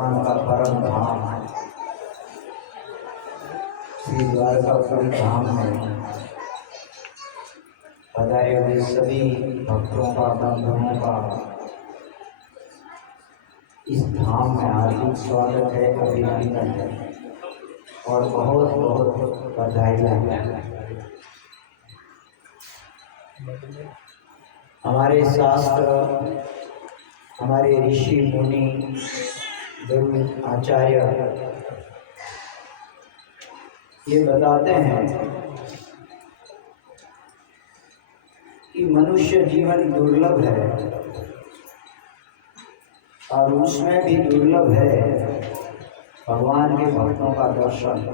भगवान का परम धाम है, श्री द्वारकापुरी धाम में पधारे हुए सभी भक्तों का, बंधुओं का इस धाम में हार्दिक स्वागत है, अभिनंदन है और बहुत बहुत बधाइयाँ हैं। हमारे शास्त्र, हमारे ऋषि मुनि, गुरु आचार्य ये बताते हैं कि मनुष्य जीवन दुर्लभ है और उसमें भी दुर्लभ है भगवान के भक्तों का दर्शन,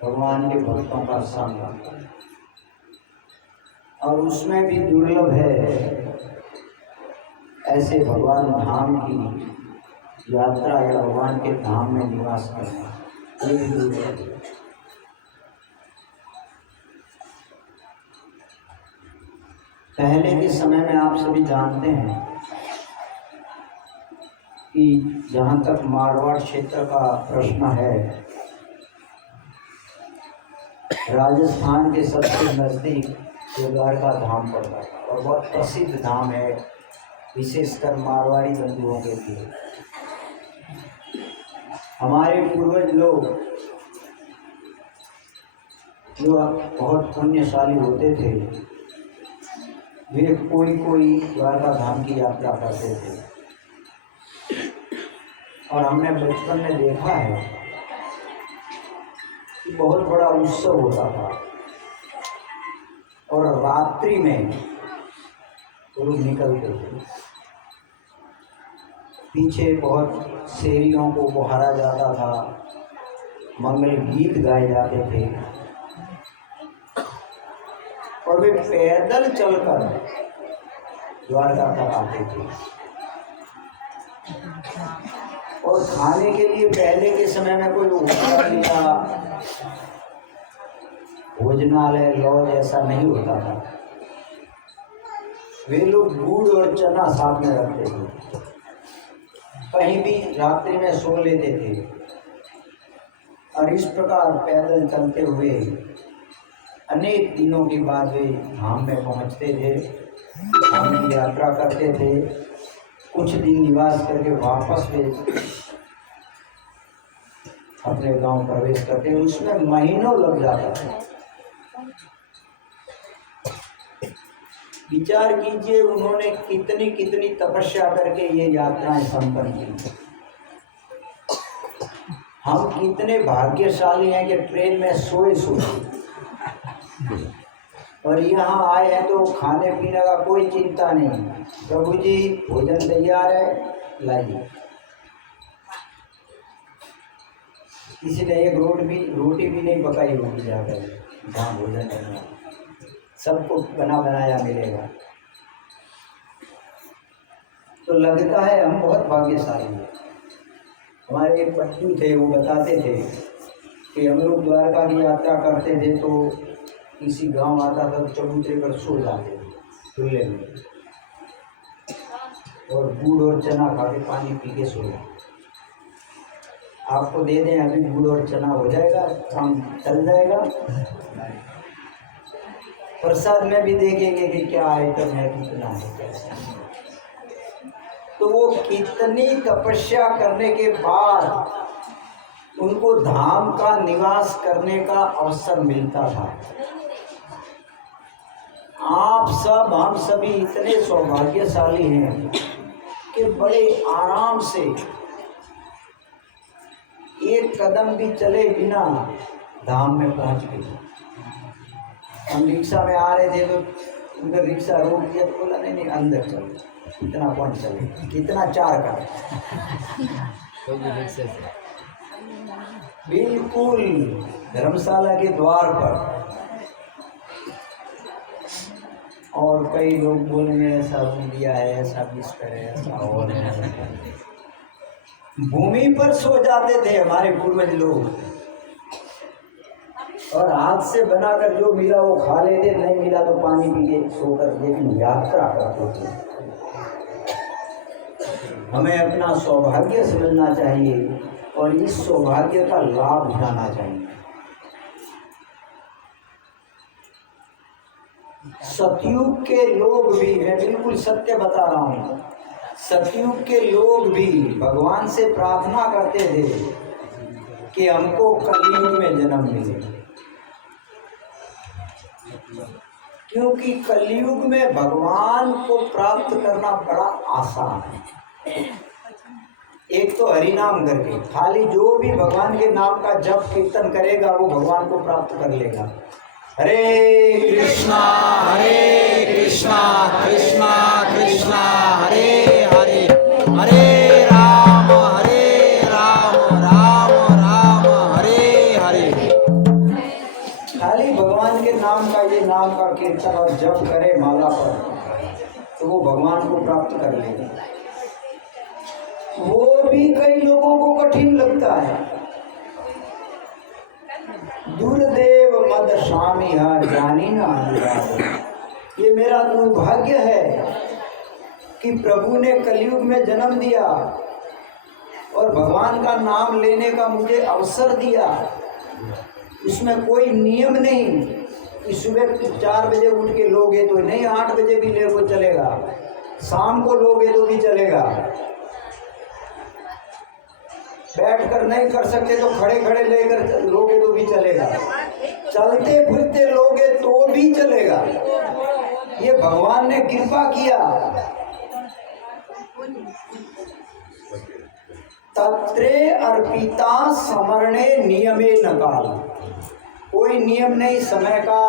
भगवान के भक्तों का संग, और उसमें भी दुर्लभ है ऐसे भगवान धाम की यात्रा या भगवान के धाम में निवास करना, ये भी दुर्लभ है। पहले के समय में आप सभी जानते हैं कि जहाँ तक मारवाड़ क्षेत्र का प्रश्न है, राजस्थान के सबसे नज़दीक द्वारका धाम पड़ता है और बहुत प्रसिद्ध धाम है, विशेषकर मारवाड़ी बंधुओं के लिए। हमारे पूर्वज लोग जो बहुत पुण्यशाली होते थे, वे कोई द्वारका धाम की यात्रा करते थे और हमने बचपन में देखा है कि बहुत बड़ा उत्सव होता था और रात्रि में लोग निकलते थे। पीछे बहुत शेरियों को बहारा जाता था, मंगल गीत गाए जाते थे और वे पैदल चलकर द्वारका तक आते थे। और खाने के लिए पहले के समय में कोई होटल नहीं था, भोजनालय, लॉज ऐसा नहीं होता था। वे लोग गुड़ और चना साथ में रखते थे, कहीं भी रात्रि में सो लेते थे और इस प्रकार पैदल चलते हुए अनेक दिनों के बाद वे धाम में पहुंचते थे, धाम की यात्रा करते थे, कुछ दिन निवास करके वापस वे अपने गांव प्रवेश करते। उसमें महीनों लग जाता था। विचार कीजिए उन्होंने कितनी कितनी तपस्या करके ये यात्राएं संपन्न की। हम कितने भाग्यशाली हैं कि ट्रेन में सोए और यहाँ आए हैं तो खाने पीने का कोई चिंता नहीं। प्रभु जी भोजन तैयार है, लाइए। किसी ने एक रोटी भी नहीं पकाई होगी जाकर जहाँ भोजन करना, सबको बना बनाया मिलेगा। तो लगता है हम बहुत भाग्यशाली हैं। हमारे एक पट्टू थे, वो बताते थे कि हम लोग द्वारका की यात्रा करते थे तो किसी गांव आता था तो चबूतरे पर सो जाते थे चूल्हे में और गुड़ और चना खा के पानी पी के सो जाते। आपको दे दें अभी गुड़ और चना, हो जाएगा, काम चल जाएगा। प्रसाद में भी देखेंगे कि क्या आइटम है, कितना है। तो वो कितनी तपस्या करने के बाद उनको धाम का निवास करने का अवसर मिलता था। आप सब, हम सभी इतने सौभाग्यशाली हैं कि बड़े आराम से एक कदम भी चले बिना धाम में पहुंच गए। हम रिक्शा में आ रहे थे तो उधर रिक्शा रोक दिया तो बोला नहीं अंदर चलो, कितना कौन चले, कितना चार का। बिल्कुल धर्मशाला के द्वार पर। और कई लोग बोलेंगे ऐसा दिया है, ऐसा बिस्तर है, ऐसा और है। भूमि पर सो जाते थे हमारे पूर्वज लोग और हाथ से बनाकर जो मिला वो खा लेते, नहीं मिला तो पानी पी के सोकर, लेकिन यात्रा करते थे। हमें अपना सौभाग्य समझना चाहिए और इस सौभाग्य का लाभ उठाना चाहिए। सतयुग के लोग भी, मैं बिल्कुल सत्य बता रहा हूँ, सतयुग के लोग भी भगवान से प्रार्थना करते थे कि हमको कलयुग में जन्म मिले, क्योंकि कलयुग में भगवान को प्राप्त करना बड़ा आसान है। एक तो हरि नाम करके, खाली जो भी भगवान के नाम का जप कीर्तन करेगा वो भगवान को प्राप्त कर लेगा। हरे कृष्णा कृष्णा कृष्णा हरे हरे, हरे राम राम राम हरे हरे। खाली भगवान के नाम का, ये नाम का कीर्तन और जप करे माला पर, तो वो भगवान को प्राप्त कर लेगा। वो भी कई लोगों को कठिन लगता है। दुर्देव मद स्वामी जानी ना अनुराग। ये मेरा दुर्भाग्य है कि प्रभु ने कलयुग में जन्म दिया और भगवान का नाम लेने का मुझे अवसर दिया। इसमें कोई नियम नहीं कि सुबह 4 बजे उठ के लोगे तो नहीं, 8 बजे भी ले को चलेगा, शाम को लोगे तो भी चलेगा, बैठ कर नहीं कर सकते तो खड़े खड़े लेकर लोगे तो भी चलेगा, चलते फिरते लोगे तो भी चलेगा। ये भगवान ने कृपा किया। तत्रे अर्पिता समरणे नियमे न काल। कोई नियम नहीं, समय का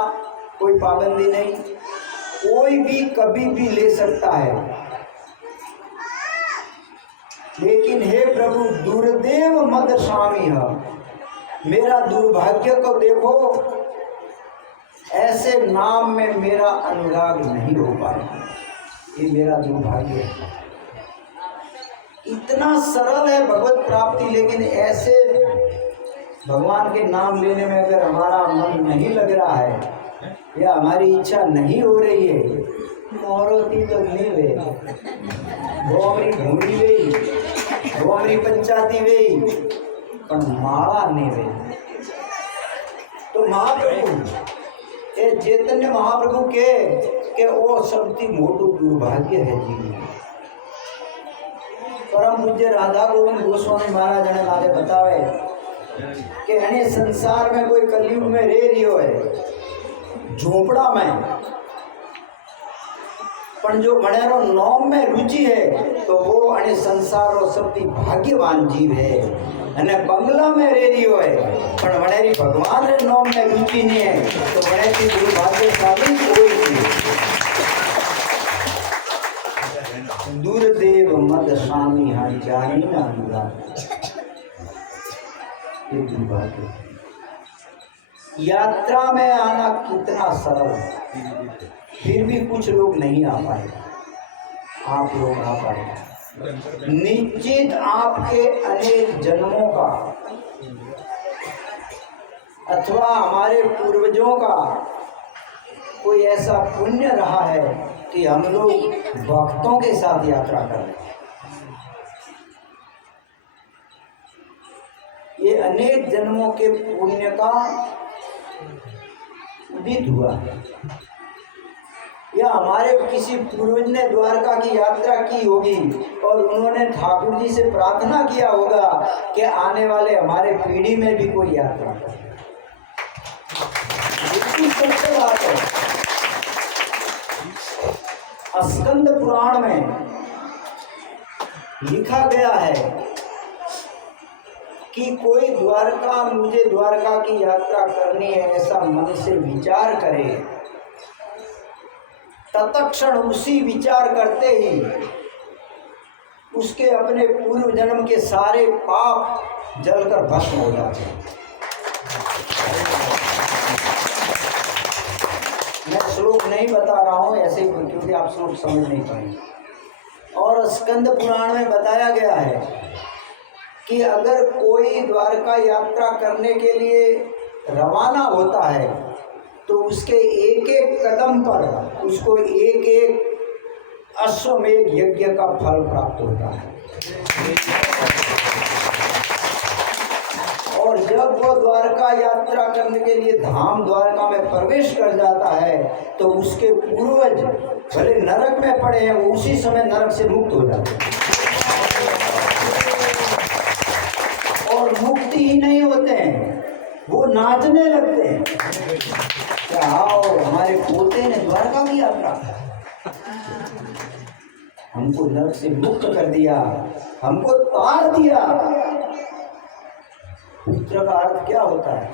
कोई पाबंदी नहीं, कोई भी कभी भी ले सकता है। लेकिन हे प्रभु दुर्देव मद स्वामी है, मेरा दुर्भाग्य को देखो, ऐसे नाम में मेरा अनुराग नहीं हो पाया। ये मेरा दुर्भाग्य है। इतना सरल है भगवत प्राप्ति, लेकिन ऐसे भगवान के नाम लेने में अगर हमारा मन नहीं लग रहा है या हमारी इच्छा नहीं हो रही है, मोहरोती तो नहीं वे गोमरी भूरी वे गोमरी पंचायती वे पर माला नहीं वे। तो महाप्रभु ये चैतन्य महाप्रभु के वो सबसे मोटू दुर्भाग्य है जी। परम पूज्य राधा गोविंद गोस्वामी महाराज ने मारे बतावे कि अने संसार में कोई कलयुग में रह रियो है झोपड़ा में, पण जो मणेरो नौम में रुचि है तो वो अने संसार रो सबती भाग्यवान जीव है। अने बंगला में रह रियो है पण मणेरी भगवान रे नौम में रुचि नहीं है तो मणेरी दुर्भाग्यशाली कोई नहीं। दुर्देव मद स्वामी हरि जानी ना अनुराग। यात्रा में आना कितना सरल है, फिर भी कुछ लोग नहीं आ पाए, आप लोग आ पाए। निश्चित आपके अनेक जन्मों का अथवा हमारे पूर्वजों का कोई ऐसा पुण्य रहा है कि हम लोग भक्तों के साथ यात्रा कर रहे हैं। ये अनेक जन्मों के पुण्य का उदित हुआ है, या हमारे किसी पूर्वज ने द्वारका की यात्रा की होगी और उन्होंने ठाकुर जी से प्रार्थना किया होगा कि आने वाले हमारे पीढ़ी में भी कोई यात्रा करे। बिल्कुल सत्य बात है। स्कंद पुराण में लिखा गया है कि कोई मुझे द्वारका की यात्रा करनी है ऐसा मन से विचार करे, तत्क्षण उसी विचार करते ही उसके अपने पूर्व जन्म के सारे पाप जलकर भस्म हो जाते हैं। मैं श्लोक नहीं बता रहा हूँ ऐसे ही क्योंकि आप श्लोक समझ नहीं पाएंगे। और स्कंद पुराण में बताया गया है कि अगर कोई द्वारका यात्रा करने के लिए रवाना होता है तो उसके एक एक कदम पर उसको एक एक अश्वमेध यज्ञ का फल प्राप्त होता है। और जब वो द्वारका यात्रा करने के लिए धाम द्वारका में प्रवेश कर जाता है तो उसके पूर्वज भले नरक में पड़े हैं, वो उसी समय नरक से मुक्त हो जाते हैं। और मुक्ति ही नहीं होते हैं, वो नाचने लगते हैं। क्या आओ, हमारे पोते ने द्वारका की यात्रा, हमको नरक से मुक्त कर दिया, हमको तार दिया। पुत्र का अर्थ क्या होता है?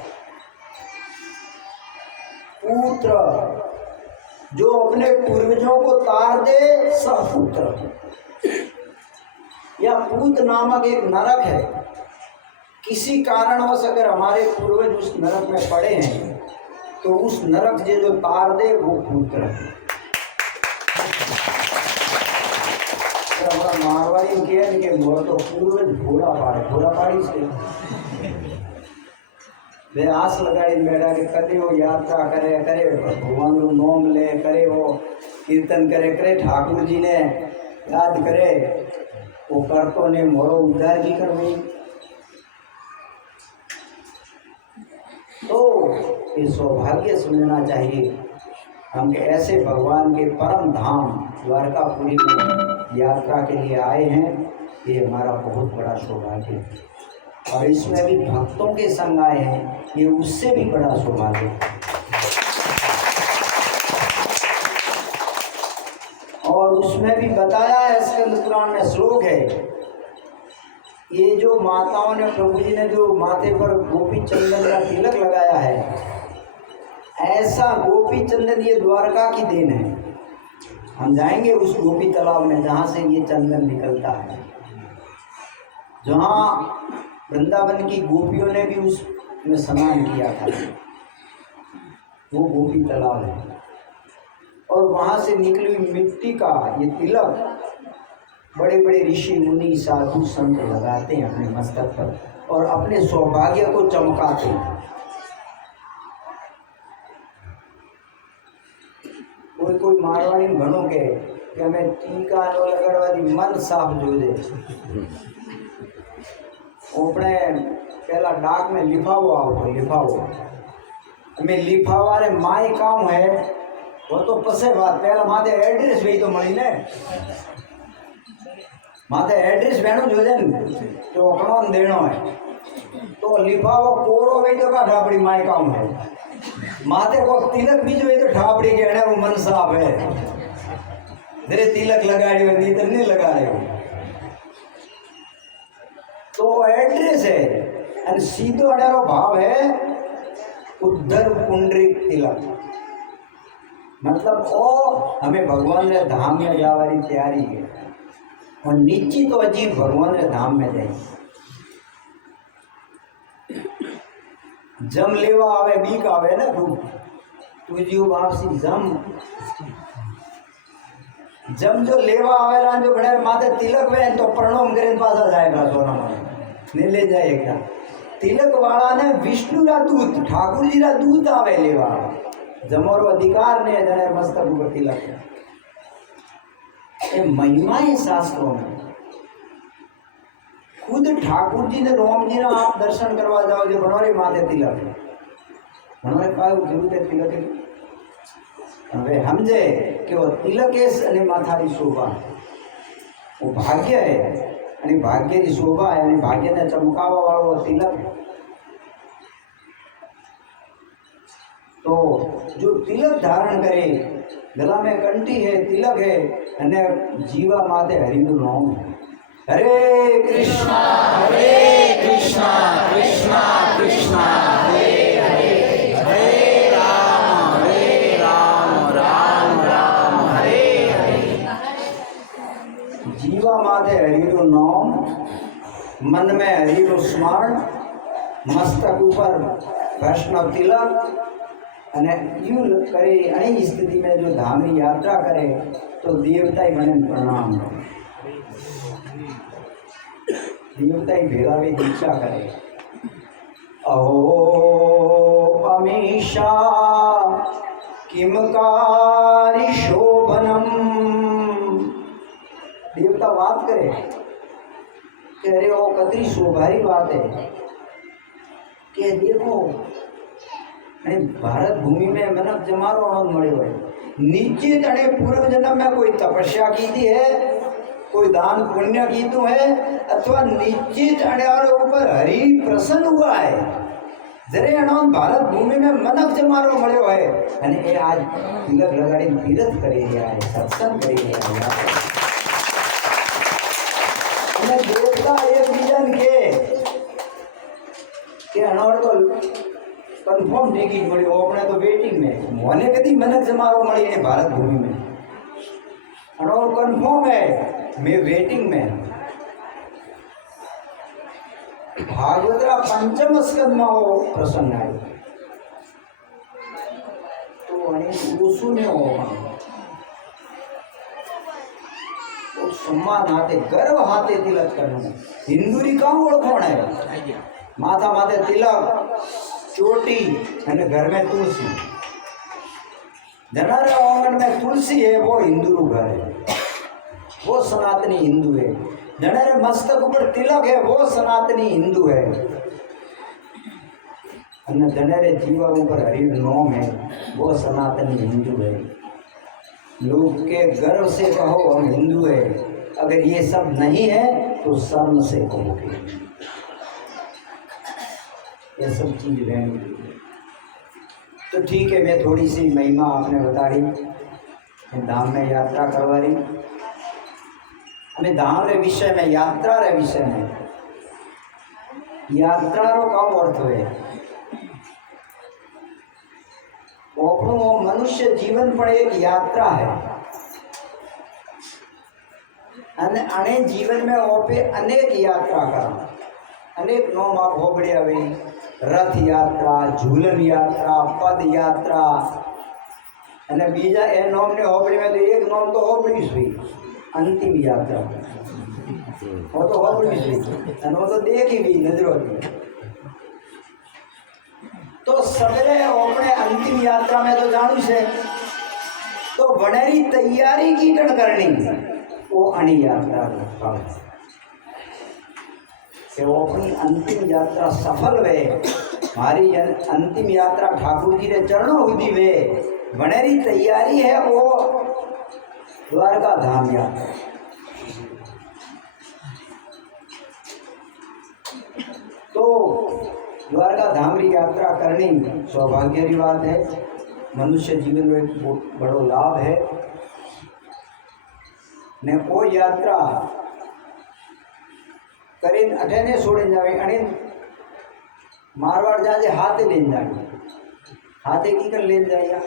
पुत्र जो अपने पूर्वजों को तार दे, सपुत्र। या पूत नामक एक नरक है, किसी कारणवश अगर हमारे पूर्वज उस नरक में पड़े हैं तो उस नरक से जो तार दे वो पुत्र है। मारवाड़ी के मोर तो पूर्वज भोला पाड़ी से वे आस लगाड़ी बैठा के करे वो यात्रा करे भगवान नु नोम ले करे, वो कीर्तन करे ठाकुर जी ने याद करे, वो करतो ने मोरो उद्धार की करवाई। तो ये सौभाग्य समझना चाहिए, हम ऐसे भगवान के परम धाम द्वारकापुरी में यात्रा के लिए आए हैं, ये हमारा बहुत बड़ा सौभाग्य है। और इसमें भी भक्तों के संग आए हैं, ये उससे भी बड़ा सौभाग्य है। और उसमें भी बताया है, स्कंद पुराण में श्लोक है, ये जो माताओं ने, प्रभु जी ने जो माथे पर गोपी चंदन का तिलक लगाया है, ऐसा गोपी चंदन ये द्वारका की देन है। हम जाएंगे उस गोपी तालाब में जहाँ से ये चंदन निकलता है, जहाँ वृंदावन की गोपियों ने भी उसमें स्नान किया था, वो गोपी तालाब है। और वहाँ से निकली हुई मिट्टी का ये तिलक बड़े बड़े ऋषि मुनि साधु संत लगाते हैं अपने मस्तक पर और अपने सौभाग्य को चमकाते हैं। कोई मारवाड़ी घणो के कि हमें टीका नो लगड़वादी मन साफ जो दे, अपने पहला डाक में लिफावो आवतो, लिफावो हमें लिफावा रे माई काम है, वो तो पसे बात, पहला माथे एड्रेस भी तो मળી ने, माथे एड्रेस भेणो जोजे ने तो ओकणो देणो है, तो लिफावो कोरो वे तो का ठापड़ी माई काम है, माथे को तिलक बीज वे तो ठापड़ी कहने वो मन साफ है, तेरे तिलक लगाड़ियो नहीं तो नहीं लगा रहे हो, तो एड्रेस है। और सीधो अड़ारो भाव है उद्धर पुंडरीक तिलक, मतलब ओ हमें भगवान रे धाम में जावारी तैयारी है, और निश्चित तो अजीब भगवान रे धाम में जाए। जम लेवा आवे बीक आवे ना, तू जीव वापसी जम जो लेवा आवेला जो बड़े माथे तिलक वे तो प्रणाम करे पासा जाएगा सोना ने ले जाएगा। तिलक वाला ने विष्णु रा दूत ठाकुर जी रा दूत आवे लेवा, जमोरो अधिकार ने जने मस्तक ऊपर तिलक। ये महिमा है शास्त्रों में। खुद ठाकुर जी ने रोम जी ना आप दर्शन करवा जाओ जो बनोरे माथे तिलक है, बनोरे काय जरूरत है तिलक है। હવે સમજે કે वो तिलक અને માથાની શોભા वो भाग्य है, અને ભાગ્યની શોભા है, અને ભાગ્યને ચમકાવવા વાળો तिलक है। तो जो तिलक धारण करे, गला में कंठी है, तिलक है, અને जीवा माथे हरिનું नाम है। हरे कृष्णा कृष्णा कृष्णा हरे हरे, हरे राम राम राम हरे हरे। जीवा माथे हरिનું नाम, मन में हरिનું स्मरण, मस्तक ऊपर वैष्णव तिलक, અને यूं करे। अही स्थिति में जो धाम की यात्रा करे तो देवता ही बने प्रणाम करे, देवता ही भेला भी दीक्षा करे। अहो अमीशा किमकारी शोभनम, देवता बात करे अरे वो कतरी शोभारी बात है कि देखो भारत भूमि में मनक जमारो आनंद मड़े हुए निश्चित अने पूर्व जन्म में कोई तपस्या की थी है, कोई दान पुण्य की तो है, अथवा निश्चित अने ऊपर हरि प्रसन्न हुआ है जरे अनोन भारत भूमि में मनक जमारो मळ्यो है अने ए आज तिलक लगाड़ी तीरथ करी रहा है, सत्संग करी रहा है। अने देवता एक बीजन के अनोर तो कन्फर्म टिकट मळी अपने तो वेटिंग में मोने कदी मनक जमारो मळी ने भारत भूमि में अनोर कन्फर्म है मैं वेटिंग में। भागवतरा पंचम स्कंद में वो प्रसंग आयो तो अनेक ओसु ने होगा तो सम्मान हाथे गर्व हाथे तिलक करना हिंदुरी का ओळखोण है माथा माथे तिलक चोटी अने घर में तुलसी जनारे आंगन में तुलसी है वो हिंदू घर है, वो सनातनी हिंदू है। जनेरे मस्तक ऊपर तिलक है वो सनातनी हिंदू है। जनेरे जीवा ऊपर हरि नाम है वो सनातनी हिंदू है। लोग के गर्व से कहो हम हिंदू है, अगर ये सब नहीं है तो शर्म से कहोगे। ये सब चीज रहनी तो ठीक है। मैं थोड़ी सी महिमा आपने बता रही, धाम में यात्रा करवा रही हमें धाम रे विषय में यात्रा रे विषय में यात्रा रो का अर्थ है अपनो मनुष्य जीवन पर एक यात्रा है अने जीवन में ओपे अनेक यात्रा करा अनेक नोम आप होबड़े हवे रथ यात्रा, झूलन यात्रा, पद यात्रा अने बीजा ए नोम ने होबड़ी में तो एक नोम तो होबड़ी हुई अंतिम यात्रा वो तो होबड़ी हुई अने वो तो देखी भी नजरों थी। तो सवेरे अपने अंतिम यात्रा में तो जानू से तो बनेरी तैयारी की कण करनी वो अणी यात्रा कि वो अपनी अंतिम यात्रा सफल वे हमारी अंतिम यात्रा ठाकुर जी रे चरणों हुई वे बनेरी तैयारी है वो द्वारका धाम यात्रा। तो द्वारका धाम की यात्रा करनी सौभाग्य की बात है, मनुष्य जीवन में एक बहुत बड़ो लाभ है ने वो यात्रा करीन अठेने छोड़ी जावे अने मारवाड़ जाजे हाथे ले जावे हाथे की कर ले जाया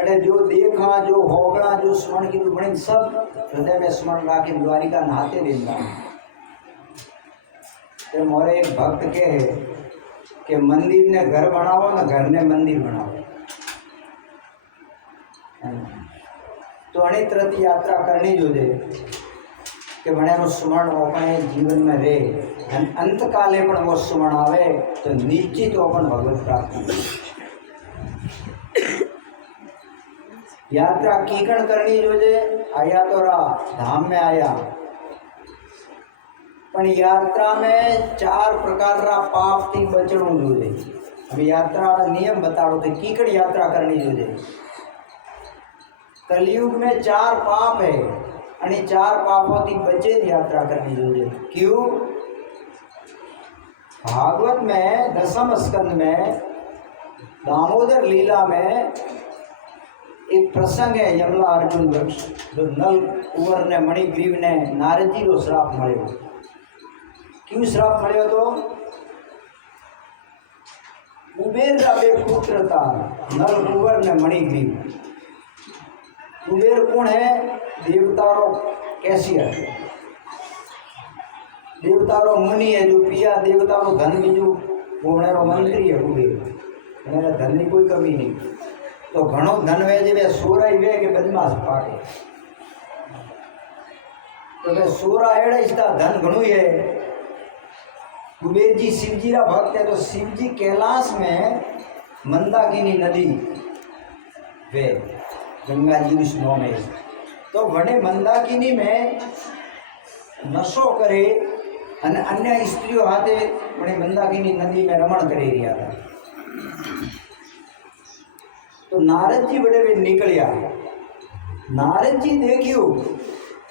अरे जो देखा जो होगड़ा जो स्मरण की बड़ी सब हृदय में स्मरण राखी द्वारिका नहाते ले जाए। तो मोरे एक भक्त के है कि मंदिर ने घर बनाओ ना घर ने मंदिर बनाओ। तो अनेक तरह की यात्रा करनी जो दे कि बने वो स्मरण अपने जीवन में रहे अंत काले पण वो स्मरण आवे तो निश्चित तो अपन भगवत प्राप्ति। यात्रा कीकण करनी जो जे आया तो धाम में आया पण यात्रा में 4 प्रकार रा पाप थी बचणु जोजे। हम यात्रा रा नियम बताड़ो तो कीकण यात्रा करनी जो जे। कलयुग में 4 पाप है अने 4 पापों थी बचे यात्रा करनी जो जे। क्यों? भागवत में 10वें स्कंद में दामोदर लीला में एक प्रसंग है यमला अर्जुन वृक्ष जो नल कुंवर ने मणिग्रीव ने नारद जी रो श्राप मळ्यो। क्यों श्राप मळ्यो? तो कुबेर का बे पुत्र था नल कुंवर ने मणिग्रीव। कुबेर कौन है? देवतारो कैसियर देवतारो मुनि है जो पिया देवतारो धन बीजू वो मंत्री है कुबेर। धन की कोई कमी नहीं। तो घणो धन वे जे वे सोराई वे के बदमाश पाटे तो वे सोरा एड़े इसका धन घणु है। कुबेर जी शिवजी रा भक्त है तो शिवजी कैलाश में मंदाकिनी नदी वे गंगा जी विष्णु में तो वने मंदाकिनी में नशो करे અને અન્ય સ્ત્રીઓ હાથે પણ મંદાકિની નદી में રમણ કરી રહ્યા હતા. તો નારદજી વડે वे નીકળ્યા. નારદજી દેખ્યું,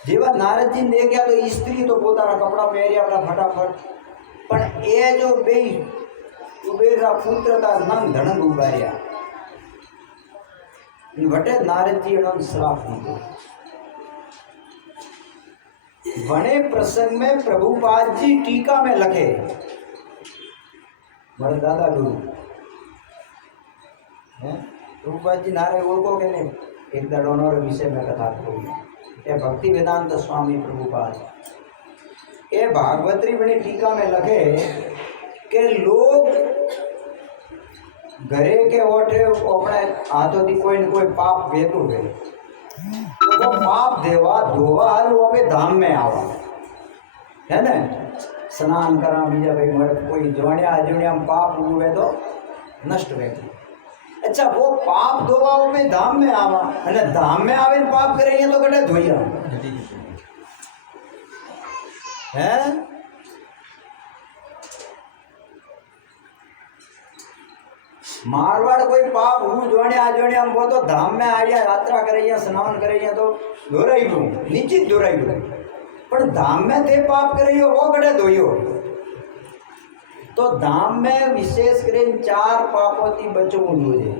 જેવા નારદજી દેખ્યા તો સ્ત્રી તો પોતાના કપડા પહેર્યા આપણા ફટાફટ, પણ એ જો બે ઉબેરા પુત્રતા નંગ ધણંગ ઉબાર્યા વટે નારदजी एनो श्राप दीधो. वणे प्रसंग में प्रभुपाद जी टीका में लखे, मारे दादा गुरु प्रभुपाद जी नारे ओळखो के नहीं, एक दड़ोनो विषय में कथा करूँ. ये भक्ति वेदांत स्वामी प्रभुपाद ये भागवतरी बनी टीका में लखे कि लोग घरे के ओठे अपने हाथों की कोई न कोई पाप भेतु है तो वो पाप देवा धोवा हारू अपने धाम में आवा है ना. स्नान करा बीजा भाई मरे कोई जोड़िया अजोड़िया पाप हुए तो नष्ट हुए. अच्छा वो पाप धोवा अपने धाम में आवा અને धाम में आवे पाप करे तो कटे धोइया है. मारवाड़ कोई पाप हूँ जोड़े आ जोड़े हम वो तो धाम में आ गया यात्रा करे स्नान करे तो धोराई दू निश्चित धोराई दू, पर धाम में थे पाप करे वो कड़े धोयो. तो धाम में विशेष कर 4 पापों की बचવું જોઈએ.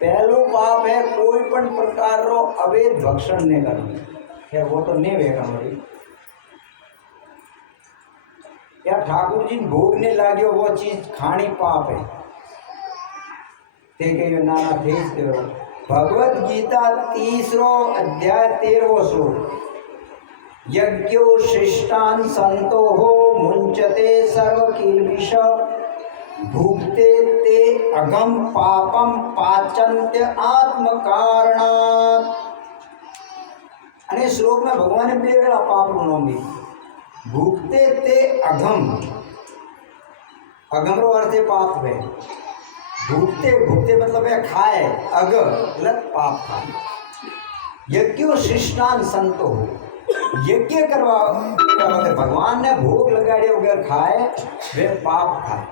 पहलो पाप है कोई पण प्रकार रो अवैध भक्षण नहीं करना. खैर वो तो नहीं वेगा मरी या ठाकुर जी भोग ने लाग्यो वो चीज खानी पाप है. ते कहो नाना थे भगवत गीता 3रो अध्याय 13वो श्लोक यज्ञो शिष्टान संतो हो मुंचते सर्व किल्बिष भुक्ते ते अगम पापम पाचन्त्य आत्म कारणात्. अने श्लोक में भगवान ने बेगड़ा पाप नो नाम दी. भूखते ते अघम, अघम रो अर्थ है पाप है. भूखते भूखते मतलब है खाए, अग मतलब पाप खाए. यज्ञो शिष्टान संतो हो, यज्ञ करवा भगवान ने भोग लगाड़े वगैरह खाए वे पाप खाए.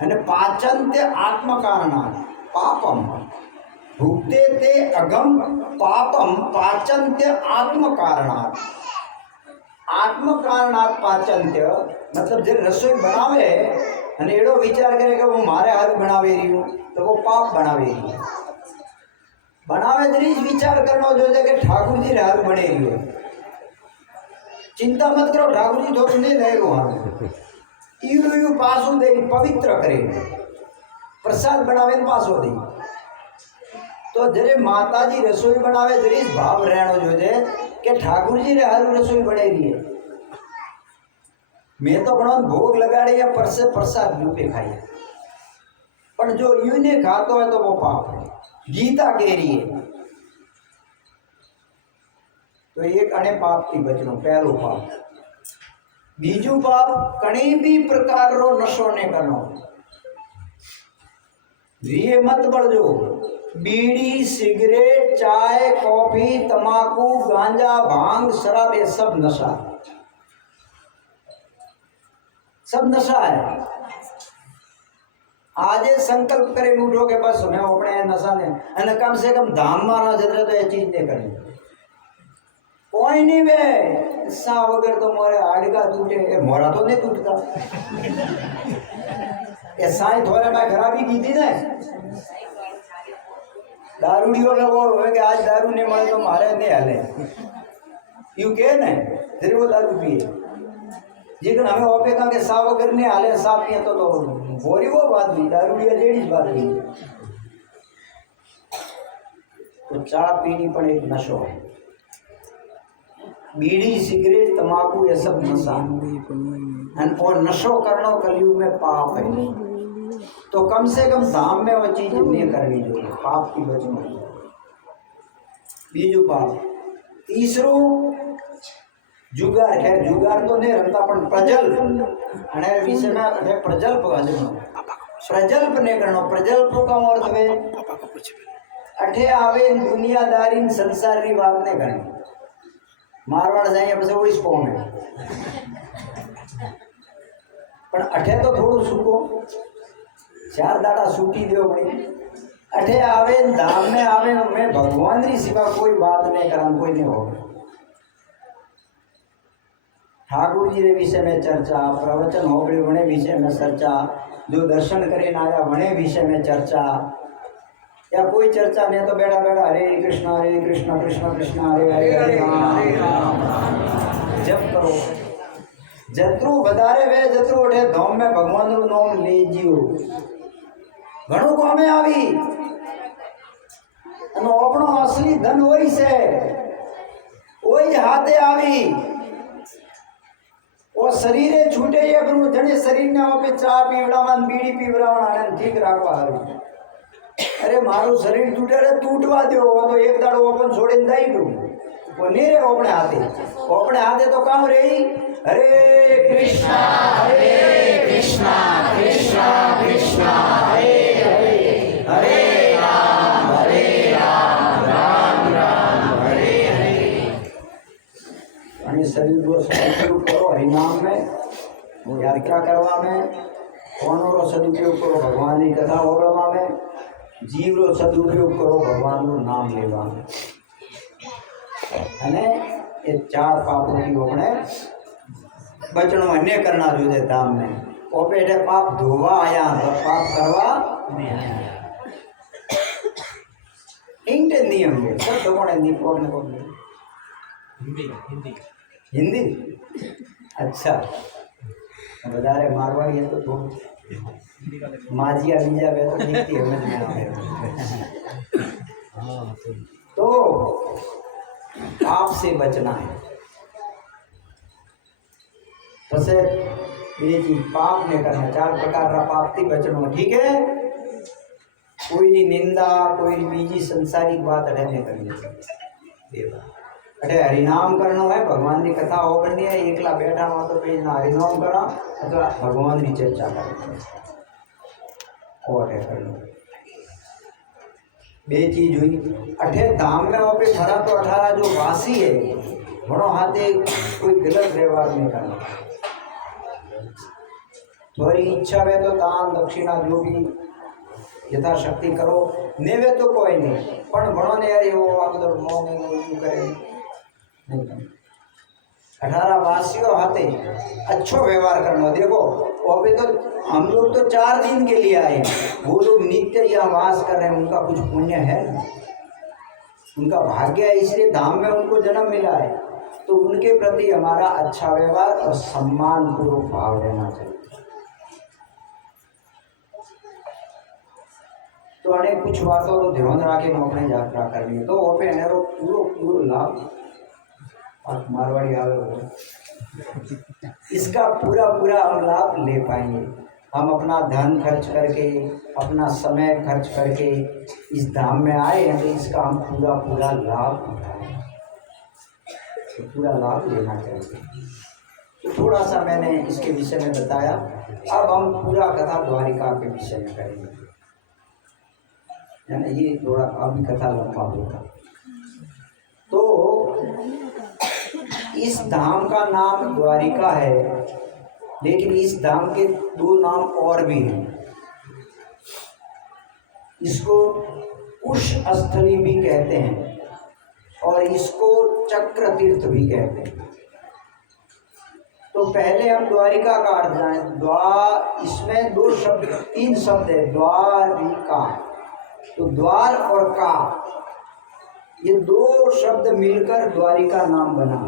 અને પાચંત્ય આત્મકારણાत् પાપમ ભૂખતે તે અગમ પાપમ પાચંત્ય આત્મકારણાत्. आत्मकारणात् पाचंत्य मतलब जो रसोई बनावे અને એડો વિચાર કરે કે હું મારે હારું બનાવી રહ્યું તો वो पाप बनावे रही है. बनावे तरी विचार करनो જોઈએ કે ઠાकुरજી હારું બને રહ્યું. चिंता मत करो ઠાकुરજી तो नहीं रहेगो हारू यू पासो दे पवित्र करे प्रसाद बनावे पासो दे. तो जरे माताजी रसोई बनावे जरी भाव रहनो જોઈએ कि ठाकुर जी रे हारू रसोई बने रही है. मैं तो बना भोग लगाड़े या परसे प्रसाद रूपे खाई, पर जो यू ने खातो है तो वो पाप है. गीता कह रही है. तो एक अने पाप थी बचनो पहलो पाप. बीजू पाप कणी भी प्रकार रो नशो ने करनो. ये मत बढ़जो. बीड़ी सिगरेट चाय कॉफी तमाकू गांजा भांग शराब ये सब नशा, सब नशा है. आज संकल्प करे उठो के बस मैं अपने नशा ने अने कम से कम धाम में ना जतरे तो ये चीज नहीं करनी. कोई नहीं वे सा वगैरह तो मोरे हाड़का टूटे मोरा तो नहीं टूटता. ऐसा ही थोड़े मैं खराबी की थी ना दारूडियों ने वो कि आज दारू नहीं मिले तो मारे नहीं हले यू के न तेरे वो दारू पिए. लेकिन हमें ओपे का के साव करने हाले साफ पिए तो बोरी वो बात भी दारूडिया जेड़ी बात भी. तो चाय पीनी पण एक नशो है. बीड़ी सिगरेट तमाकू ये सब नशा और नशो करना कलयुग में पाप है. तो कम से कम धाम में वो चीज नहीं करनी चाहिए. पाप की बचना. बीजू पाप. तीसरो जुगार है. जुगार तो नहीं रखता पण प्रजल्प अने विषय में है प्रजल्प वाजनो. प्रजल्प नहीं करनो. प्रजल्प का अर्थ है अठे आवे दुनियादारी संसार की बात नहीं करनी. मारवाड़ जाए પછી ઓડિશ કોમે પણ અઠે તો થોડું સુકો ચાર દાડા सूटी दो पड़ी अठे आवे धाम में आवे मैं भगवान री सिवा कोई बात नहीं करा कोई नहीं हो ठाकुर जी रे विषय में चर्चा प्रवचन हो गए वने विषय में चर्चा जो दर्शन करे आया वने विषय में चर्चा या कोई चर्चा नहीं तो बैठा बैठा हरे कृष्ण कृष्ण कृष्ण हरे हरे हरे राम जप करो जत्रु बधारे वे जत्रु उठे धाम में भगवान नु नाम लेजियो घणो कामे आवी અને આપણો असली धन वही से वही हाथे आवी वो शरीरे छूटे ये पर जने शरीर ने पे चा पीवड़ावन बीड़ी पीवड़ावन आने ठीक राखवा हारू अरे मारू शरीर टूटे रे टूटवा दो वो तो एक दाड़ो अपन छोड़ीने जाई दो वो नहीं रे अपने हाथे तो काम रे हरे कृष्णा कृष्णा कृष्णा हरे हरे हरे राम राम राम हरे हरे आणि शरीर को सदुपयोग करो हरिनाम में यार क्या करवा में कोनो रो सदुपयोग करो भगवान की कथा होवा में जीव रो सदुपयोग करो भगवान नु नाम लेवा में अने ये चार पापों की ओपने बचनो अन्य करना जो दे धाम में ओ बेटे पाप धोवा आया तो पाप करवा नहीं आया इंटे नियम है सब लोगों ने निपोड़ ने कौन हिंदी अच्छा बधारे मारवाड़ी है तो थोड़ा माजिया बीजा वे तो दिखती है समझ में आवे तो पाप से बचना है तसे ये चीज पाप ने करना चार प्रकार का पाप थी बचनो ठीक है कोई निंदा कोई बीजी संसारिक बात अड़े नहीं करनी अटे हरिनाम करना है भगवान की कथा हो करनी है एकला बैठा हो तो पेज ना हरिनाम करा अथवा भगवान की चर्चा करनी और है करना बे चीज हुई अठे धाम में पे खरा तो 18 जो वासी है घणो हाथे कोई गलत व्यवहार नहीं करना थोड़ी इच्छा है तो दान दक्षिणा जो भी यथाशक्ति करो नेवे तो कोई नहीं पण घणो ने यार वो आगदो मोंग यूं करे नहीं 18 वासियों हाथे अच्छो व्यवहार करना देखो अभी तो हम लोग तो 4 दिन के लिए आए हैं वो लोग नित्य यहाँ वास कर रहे हैं उनका कुछ पुण्य है उनका भाग्य है इसलिए धाम में उनको जन्म मिला है तो उनके प्रति हमारा अच्छा व्यवहार और सम्मान पूर्वक भाव रहना चाहिए तो अनेक कुछ बातों को ध्यान राखे अपने यात्रा करनी है तो वो पे अनेरो पूरो लाभ और मारवाड़ी आवे इसका पूरा हम लाभ ले पाएंगे हम अपना धन खर्च करके अपना समय खर्च करके इस धाम में आए हैं तो इसका हम पूरा लाभ उठाएं तो पूरा लाभ लेना चाहिए तो थोड़ा सा मैंने इसके विषय में बताया अब हम पूरा कथा द्वारिका के विषय में करेंगे है ना ये थोड़ा अभी कथा लंबा होगा तो इस धाम का नाम द्वारिका है लेकिन इस धाम के 2 नाम और भी हैं इसको कुश स्थली भी कहते हैं और इसको चक्र तीर्थ भी कहते हैं तो पहले हम द्वारिका का अर्थ जाने इसमें 3 शब्द है द्वारिका तो द्वार और का ये 2 शब्द मिलकर द्वारिका नाम बना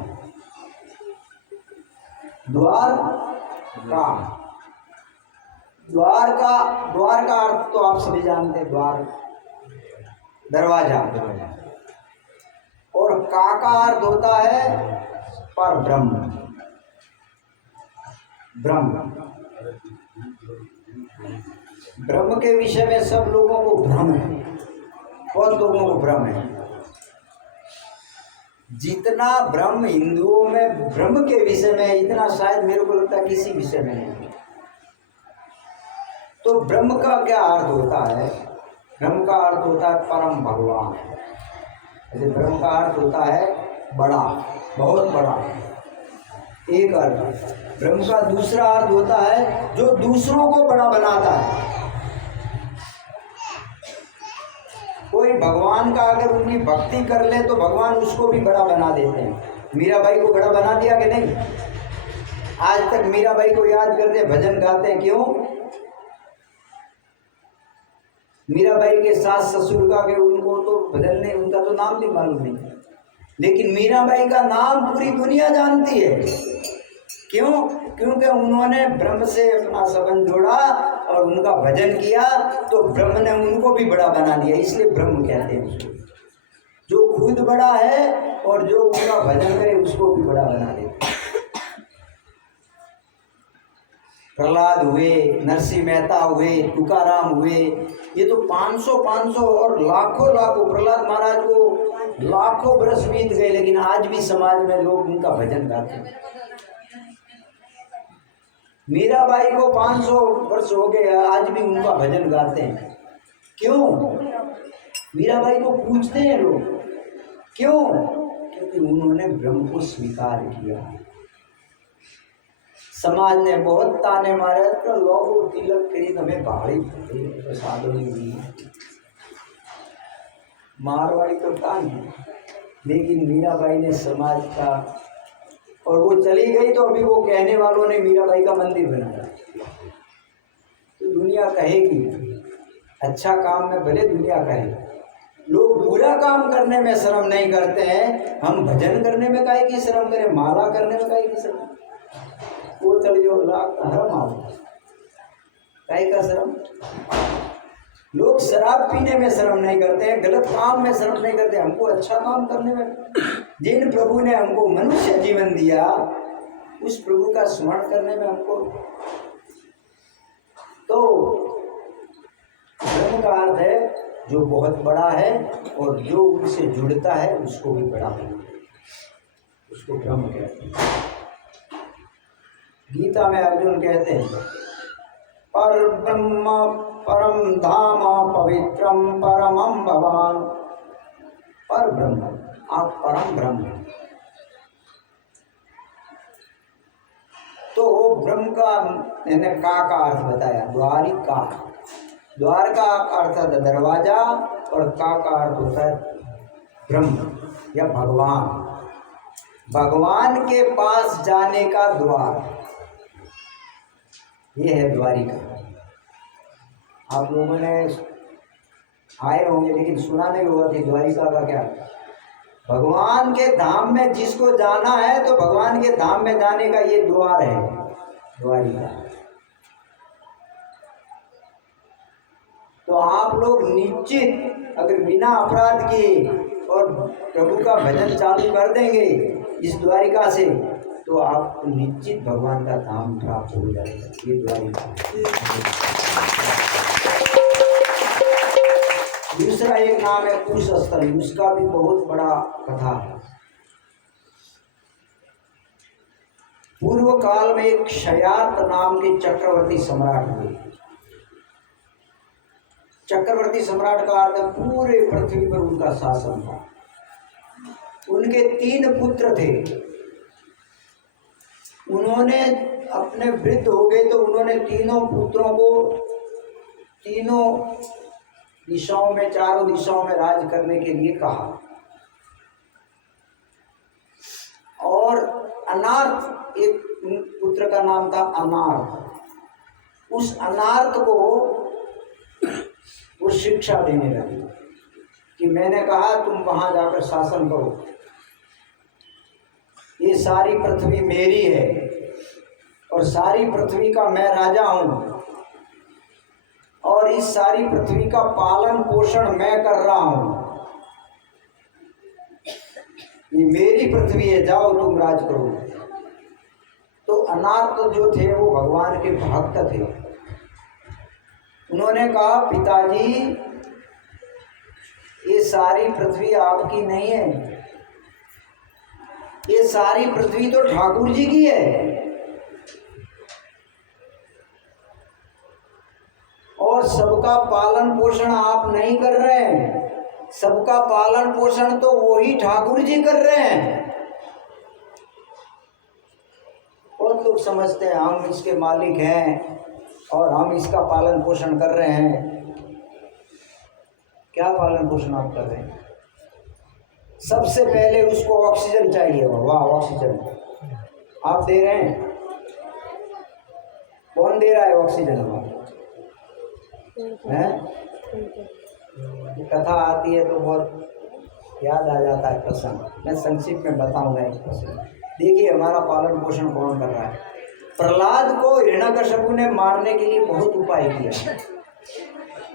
द्वार का अर्थ तो आप सभी जानते हैं द्वार दरवाजा और का अर्थ होता है पर ब्रह्म के विषय में सब लोगों को भ्रम है बहुत लोगों को भ्रम है जितना ब्रह्म हिंदुओं में ब्रह्म के विषय में इतना शायद मेरे को लगता है किसी विषय में नहीं तो ब्रह्म का क्या अर्थ होता है ब्रह्म का अर्थ होता है परम भगवान जैसे ब्रह्म का अर्थ होता है बड़ा, बहुत बड़ा, एक अर्थ। ब्रह्म का दूसरा अर्थ होता है जो दूसरों को बड़ा बनाता है। कोई भगवान का अगर उनकी भक्ति कर ले तो भगवान उसको भी बड़ा बना देते हैं। मीराबाई को बड़ा बना दिया कि नहीं? आज तक मीराबाई को याद करते, भजन गाते हैं, क्यों? मीराबाई के सास ससुर का के उनको तो भजन नहीं, उनका तो नाम भी मालूम नहीं, लेकिन मीराबाई का नाम पूरी दुनिया जानती है। क्यों? क्योंकि उन्होंने ब्रह्म से अपना संबंध जोड़ा और उनका भजन किया, तो ब्रह्म ने उनको भी बड़ा बना दिया, इसलिए ब्रह्म कहते हैं उसको। जो खुद बड़ा है और जो उनका भजन करे उसको भी बड़ा बना देता। प्रहलाद हुए, नरसिंह मेहता हुए, तुकाराम हुए, ये तो 500 और लाखों प्रहलाद महाराज को लाखों वर्ष बीत गए, लेकिन आज भी समाज में लोग उनका भजन गाते हैं। मीराबाई को 500 वर्ष हो गए, आज भी उनका भजन गाते हैं। क्यों? मीराबाई को पूछते हैं लोग, क्यों? क्योंकि उन्होंने ब्रह्म को स्वीकार किया। समाज ने बहुत ताने मारे तो लोग तिलक करी हमें भाड़ी प्रसादों दी, मारवाड़ी तो कान है, लेकिन मीराबाई ने समाज का, और वो चली गई तो अभी वो कहने वालों ने मीराबाई का मंदिर बनाया। तो दुनिया कहेगी, अच्छा काम में भले दुनिया कहे, लोग बुरा काम करने में शर्म नहीं करते हैं, हम भजन करने में काहे की शर्म करें, माला करने में काहे की शर्म? वो चल जो हरम आओ, काहे का शर्म? लोग शराब पीने में शर्म नहीं करते हैं, गलत काम में शर्म नहीं करते, हमको अच्छा काम करने में। जिन प्रभु ने हमको मनुष्य जीवन दिया, उस प्रभु का स्मरण करने में हमको। तो ब्रह्म का अर्थ है जो बहुत बड़ा है और जो उनसे जुड़ता है उसको भी बड़ा है, उसको ब्रह्म कहते हैं। गीता में अर्जुन कहते हैं, पर ब्रह्म परम धाम पवित्रम परमम भवान। पर ब्रह्म, आप परम ब्रह्म हैं। तो ब्रह्म का मैंने का अर्थ बताया, द्वारिका। द्वार का अर्थ है दरवाजा और का अर्थ होता है ब्रह्म या भगवान। भगवान के पास जाने का द्वार, ये है द्वारिका। आप लोगों ने आए होंगे लेकिन सुना नहीं होगा कि द्वारिका का क्या। भगवान के धाम में जिसको जाना है तो भगवान के धाम में जाने का ये द्वार है, द्वारिका। तो आप लोग निश्चित अगर बिना अपराध किए और प्रभु का भजन चालू कर देंगे इस द्वारिका से, तो आपको निश्चित भगवान का धाम प्राप्त हो जाएगा। ये द्वारिका। दूसरा एक नाम है कुश स्थल, उसका भी बहुत बड़ा कथा है। पूर्व काल में एक क्षयात नाम के चक्रवर्ती सम्राट हुए। चक्रवर्ती सम्राट का अर्थ पूरे पृथ्वी पर उनका शासन था। उनके 3 पुत्र थे। उन्होंने अपने वृद्ध हो गए तो उन्होंने तीनों पुत्रों को तीनों दिशाओं में, चारों दिशाओं में राज करने के लिए कहा। और अनार्थ, एक पुत्र का नाम था अनार्थ, उस अनार्थ को वो शिक्षा देने लगी कि मैंने कहा तुम वहां जाकर शासन करो, ये सारी पृथ्वी मेरी है और सारी पृथ्वी का मैं राजा हूं और इस सारी पृथ्वी का पालन पोषण मैं कर रहा हूं। ये मेरी पृथ्वी है, जाओ तुम राज करो। तो अनार्थ जो थे वो भगवान के भक्त थे। उन्होंने कहा पिताजी ये सारी पृथ्वी आपकी नहीं है, ये सारी पृथ्वी तो ठाकुर जी की है और सबका पालन पोषण आप नहीं कर रहे हैं। सबका पालन पोषण तो वही ठाकुर जी कर रहे हैं। बहुत लोग समझते हैं हम इसके मालिक हैं और हम इसका पालन पोषण कर रहे हैं। क्या पालन पोषण आप कर रहे हैं? सबसे पहले उसको ऑक्सीजन चाहिए। वाह, ऑक्सीजन आप दे रहे हैं? कौन दे रहा है ऑक्सीजन? है कथा आती है तो बहुत याद आ जाता है प्रसंग। मैं संक्षिप्त में बताऊंगा एक प्रसंग। देखिए हमारा पालन पोषण कौन कर रहा है। प्रहलाद को हिरण्यकश्यप ने मारने के लिए बहुत उपाय किया,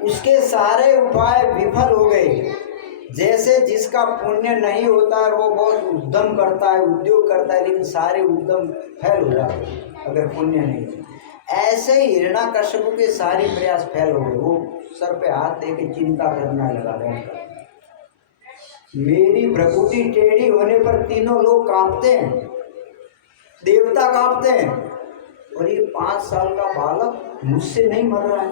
उसके सारे उपाय विफल हो गए। जैसे जिसका पुण्य नहीं होता है वो बहुत उद्यम करता है, उद्योग करता है, लेकिन सारे उद्यम फेल हो जाते हैं अगर पुण्य नहीं है। ऐसे ही हिरण्यकश्यप के सारे प्रयास फेल हो गए। वो सर पे हाथ दे के चिंता करने लगा बैठकर, मेरी भ्रकुटी टेढ़ी होने पर तीनों लोग कांपते हैं, देवता कांपते हैं, और ये 5 साल का बालक मुझसे नहीं मर रहा है।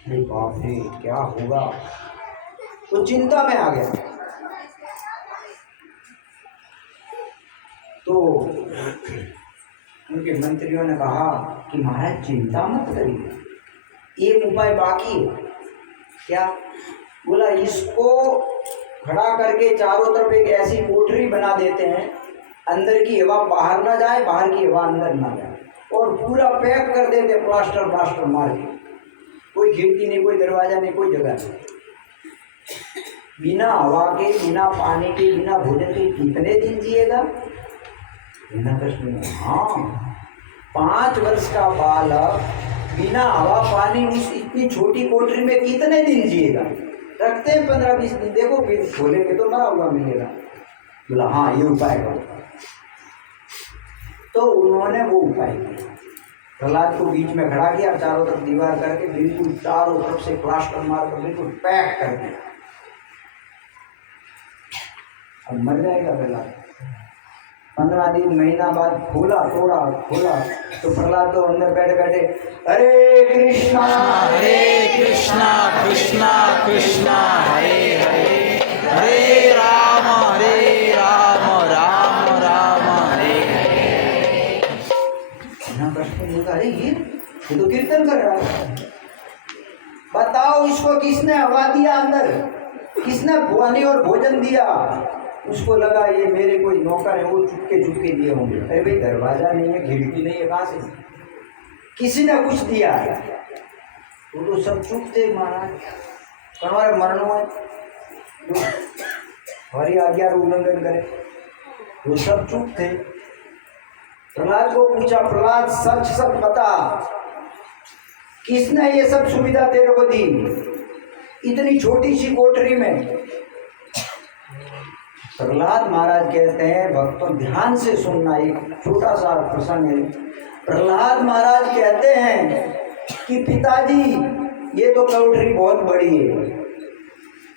अरे बाप रे, क्या होगा? तो चिंता में आ गया। तो उनके मंत्रियों ने कहा कि महाराज चिंता मत करिए, एक उपाय बाकी है। क्या? बोला इसको खड़ा करके चारों तरफ एक ऐसी कोठरी बना देते हैं, अंदर की हवा बाहर ना जाए, बाहर की हवा अंदर ना जाए, और पूरा पैक कर देते प्लास्टर मार के। कोई खिड़की नहीं, कोई दरवाजा नहीं, कोई जगह नहीं। बिना हवा के, बिना पानी के, बिना भोजन के कितने दिन जिएगा? हाँ, 5 वर्ष का बालक बिना हवा पानी उस इतनी छोटी कोठरी में कितने दिन जिएगा? रखते हैं 15-20 दिन, देखो फिर खोलेंगे तो मरा हुआ मिलेगा। बोला हाँ ये उपाय करो। तो उन्होंने वो उपाय किया, प्रहलाद को बीच में खड़ा किया, चारों तरफ दीवार करके बिल्कुल चारों तरफ से प्लास्टर मारकर बिल्कुल पैक कर दिया। अब मर जाएगा प्रहलाद। 15 दिन, महीना बाद खोला तो प्रहलाद तो अंदर बैठे बैठे हरे कृष्णा कृष्णा कृष्णा हरे हरे, हरे राम राम राम हरे हरे। अरे ये तो कीर्तन कर रहा है। बताओ इसको किसने हवा दिया अंदर, किसने पानी और भोजन दिया? उसको लगा ये मेरे कोई नौकर है, वो चुपके दिए होंगे। अरे भाई दरवाजा नहीं है, खिड़की नहीं है, कहाँ से? किसी ने कुछ दिया है। वो तो सब चुप थे महाराज, हमारे मरण है हमारी आज्ञा उल्लंघन करे, वो सब चुप थे। प्रहलाद को पूछा, प्रहलाद सच बता, किसने ये सब सुविधा तेरे को दी इतनी छोटी सी कोठरी में? प्रहलाद महाराज कहते हैं, भक्तों ध्यान से सुनना, एक छोटा सा प्रसंग है। प्रहलाद महाराज कहते हैं कि पिताजी ये तो कोठरी बहुत बड़ी है,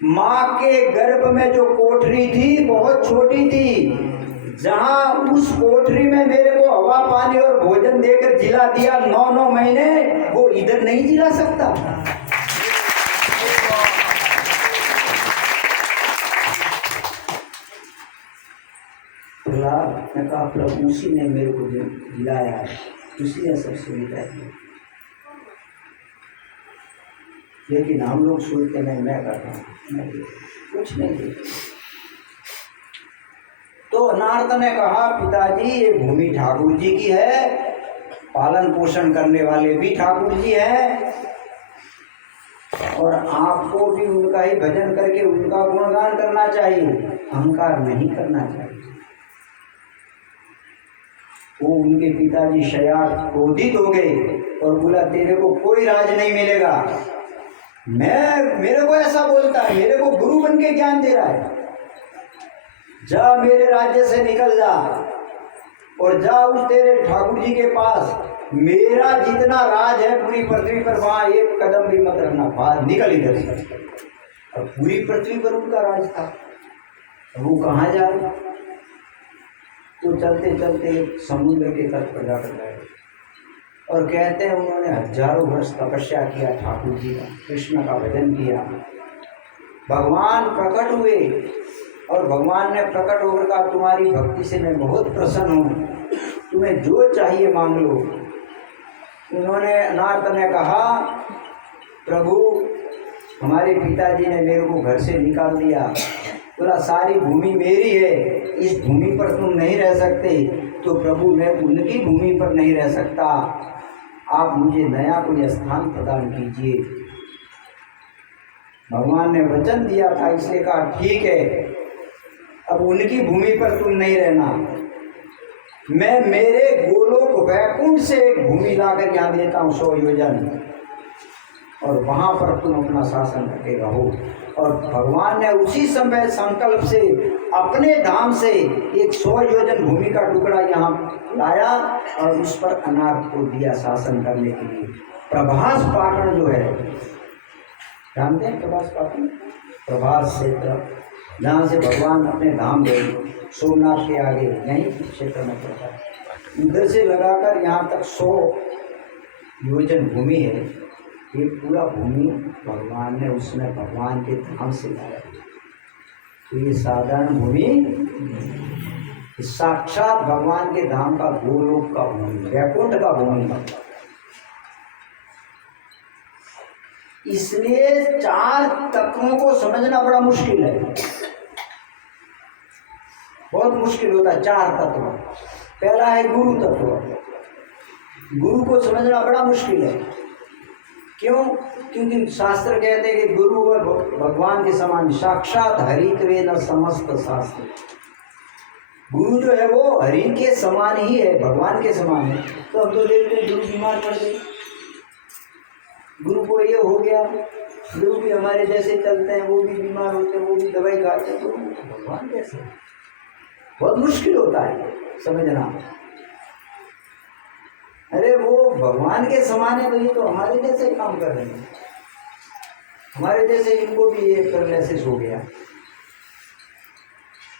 माँ के गर्भ में जो कोठरी थी बहुत छोटी थी। जहाँ उस कोठरी में मेरे को हवा पानी और भोजन देकर जिला दिया 9 महीने, वो इधर नहीं जिला सकता। मैं कहा प्रभु उसी ने मेरे को दिलाया है, उसी ने सब सुविधा दी, लेकिन हम लोग सोचते नहीं मैं कर रहा हूँ, कुछ नहीं। तो अनार्थ ने कहा पिताजी ये भूमि ठाकुर जी की है, पालन पोषण करने वाले भी ठाकुर जी हैं, और आपको भी उनका ही भजन करके उनका गुणगान करना चाहिए, अहंकार नहीं करना चाहिए। वो उनके पिताजी शयार क्रोधित हो गए और बोला तेरे को कोई राज नहीं मिलेगा। मेरे को ऐसा बोलता है, मेरे को गुरु बन के ज्ञान दे रहा है, जा मेरे राज्य से निकल जा और जा उस तेरे ठाकुर जी के पास, मेरा जितना राज है पूरी पृथ्वी पर वहां एक कदम भी मत रखना, बाहर निकल इधर से। और पूरी पृथ्वी पर उनका राज था, वो कहाँ जाए? तो चलते चलते समुद्र के तट पर जाकर गए, और कहते हैं उन्होंने हजारों वर्ष तपस्या किया ठाकुर जी का, कृष्ण का भजन किया, भगवान प्रकट हुए और भगवान ने प्रकट होकर कहा तुम्हारी भक्ति से मैं बहुत प्रसन्न हूँ, तुम्हें जो चाहिए मांग लो। उन्होंने अनार्त ने कहा प्रभु हमारे पिताजी ने मेरे को घर से निकाल दिया, बोला सारी भूमि मेरी है, इस भूमि पर तुम नहीं रह सकते, तो प्रभु मैं उनकी भूमि पर नहीं रह सकता, आप मुझे नया कोई स्थान प्रदान कीजिए। भगवान ने वचन दिया था, इसलिए कहा ठीक है, अब उनकी भूमि पर तुम नहीं रहना, मैं मेरे गोलोक वैकुंठ से एक भूमि लाकर यहाँ देता हूँ 100 योजन, और वहाँ पर तुम अपना शासन करके रहो। और भगवान ने उसी समय संकल्प से अपने धाम से एक 100 योजन भूमि का टुकड़ा यहाँ लाया और उस पर अनार्त को दिया शासन करने के लिए। प्रभास पाटन जो है, जानते हैं प्रभास पाटन? प्रभास क्षेत्र जहाँ से भगवान अपने धाम गए, सोमनाथ के आगे यहीं क्षेत्र में पड़ता है। उधर से लगाकर यहाँ तक 100 योजन भूमि है। ये पूरा भूमि भगवान ने उसमें भगवान के धाम से लाया। तो ये साधारण भूमि साक्षात भगवान के धाम का, गोलोक का भूमि, वैकुंठ का भूमि। इसलिए 4 तत्वों को समझना बड़ा मुश्किल है, बहुत मुश्किल होता है। 4 तत्व, पहला है गुरु तत्व। गुरु को समझना बड़ा मुश्किल है। क्यों? क्योंकि शास्त्र कहते हैं कि गुरु और भगवान के समान, साक्षात हरित्वेन समस्त शास्त्र। गुरु जो है वो हरि के समान ही है, भगवान के समान है। तो हम तो देखते हैं गुरु बीमार पड़ गए, गुरु को ये हो गया, गुरु भी हमारे जैसे चलते हैं, वो भी बीमार होते हैं, वो भी दवाई खाते हैं, तो भगवान कैसे? बहुत मुश्किल होता है समझना। अरे वो भगवान के समान है, तो ये तो हमारे जैसे काम कर रहे हैं, हमारे जैसे इनको भी ये पैरालिसिस हो गया,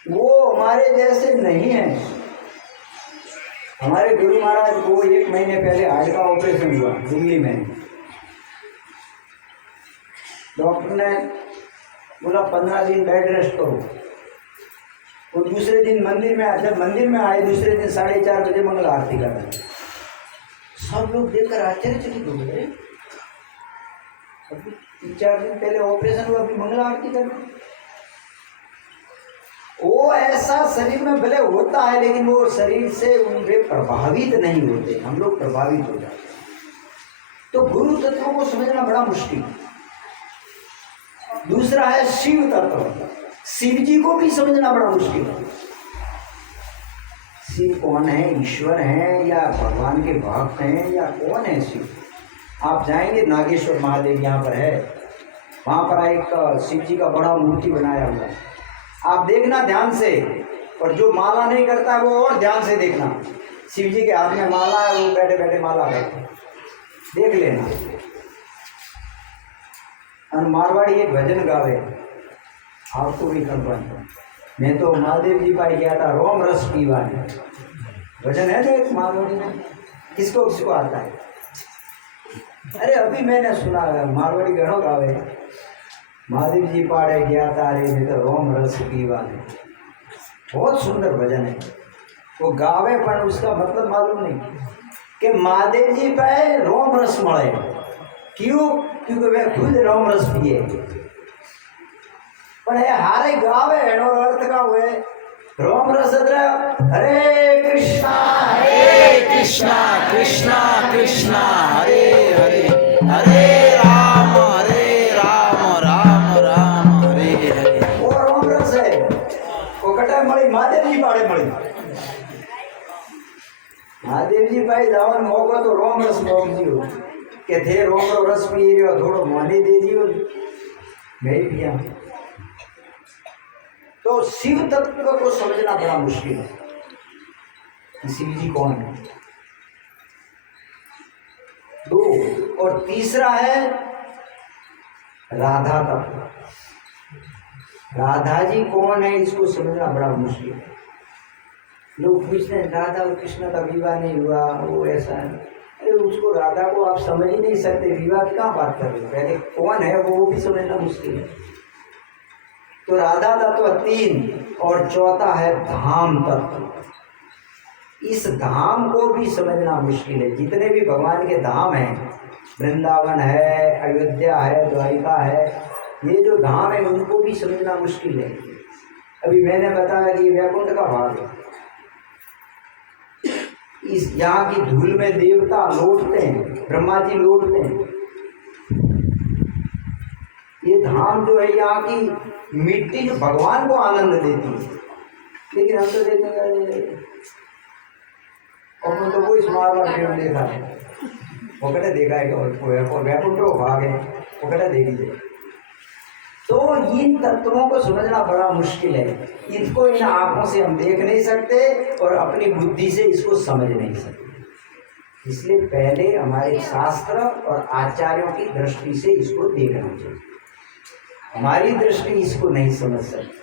वो हमारे जैसे नहीं है। हमारे गुरु महाराज को 1 महीने पहले हार्ट का ऑपरेशन हुआ दिल्ली में। डॉक्टर ने बोला 15 दिन बेड रेस्ट करो। और दूसरे दिन मंदिर में, जब मंदिर में आए दूसरे दिन 4:30 बजे मंगल आरती कर रहे। सब लोग देखकर आश्चर्यचकित हो गए, अभी 3-4 दिन पहले ऑपरेशन हुआ, अभी मंगल आरती कर रहे। वो ऐसा शरीर में भले होता है, लेकिन वो शरीर से उनके प्रभावित नहीं होते, हम लोग प्रभावित हो जाते। तो गुरु तत्वों को समझना बड़ा मुश्किल। दूसरा है शिव तत्व। शिव जी को भी समझना बड़ा मुश्किल है। शिव कौन है? ईश्वर है या भगवान के भक्त हैं या कौन है शिव? आप जाएंगे नागेश्वर महादेव यहाँ पर है, वहाँ पर एक शिव जी का बड़ा मूर्ति बनाया हुआ है, आप देखना ध्यान से। और जो माला नहीं करता है वो और ध्यान से देखना। शिव जी के हाथ में माला है, वो बैठे बैठे माला करते, देख लेना। और मारवाड़ी एक भजन गावे, आपको भी कंपन। मैं तो महादेव जी पाई गया था, रोम रस पीवा है, भजन है ना एक मारवाड़ी में। किसको किसको आता है? अरे अभी मैंने सुना मारवाड़ी गणों गावे, महादेव जी पाड़े गया था रे मैं तो रोम रस पीवा है। बहुत सुंदर भजन है वो गावे, पर उसका मतलब मालूम नहीं कि महादेव जी पे रोम रस मळे। क्यों? क्योंकि वे खुद रोम रस पिए। पर ये हारे गावे एनो अर्थ का हुए रोम रस हरे कृष्णा कृष्णा कृष्णा हरे हरे, हरे राम राम राम हरे हरे। वो रोम रस है, वो कटा मળી महादेव जी पाड़े मળી। महादेव जी भाई जावन मौको तो रोम रस मोकज्यो के थे रोम रो रस पी रह्यो, थोड़ो मोने दे दियो, नहीं पिया। तो शिव तत्व को समझना बड़ा मुश्किल है। शिव जी कौन है? 2। और तीसरा है राधा तत्व। राधा जी कौन है, इसको समझना बड़ा मुश्किल है। लोग पूछते हैं राधा और कृष्ण का विवाह नहीं हुआ, वो ऐसा है। अरे उसको, राधा को आप समझ ही नहीं सकते, विवाह की कहाँ बात कर रहे हो? पहले कौन है वो भी समझना मुश्किल है। तो राधा तत्व 3 और चौथा है धाम तत्व। इस धाम को भी समझना मुश्किल है। जितने भी भगवान के धाम हैं, वृंदावन है, अयोध्या है, द्वारिका है, ये जो धाम है उनको भी समझना मुश्किल है। अभी मैंने बताया कि वैकुंठ का भाग है। इस यहाँ की धूल में देवता लौटते हैं, ब्रह्मा जी लौटते हैं। ये धाम जो है यहाँ की मिट्टी जो भगवान को आनंद देती है, लेकिन हम तो देखेंगे और तो कोई स्मारक नहीं देखा है, वो कहते देखा है और वैकुंठ को भाग है, वो कहते देखिए। तो इन तत्वों को समझना बड़ा मुश्किल है। इनको इन आंखों से हम देख नहीं सकते और अपनी बुद्धि से इसको समझ नहीं सकते। इसलिए पहले हमारे शास्त्र और आचार्यों की दृष्टि से इसको देखना चाहिए। हमारी दृष्टि इसको नहीं समझ सकती,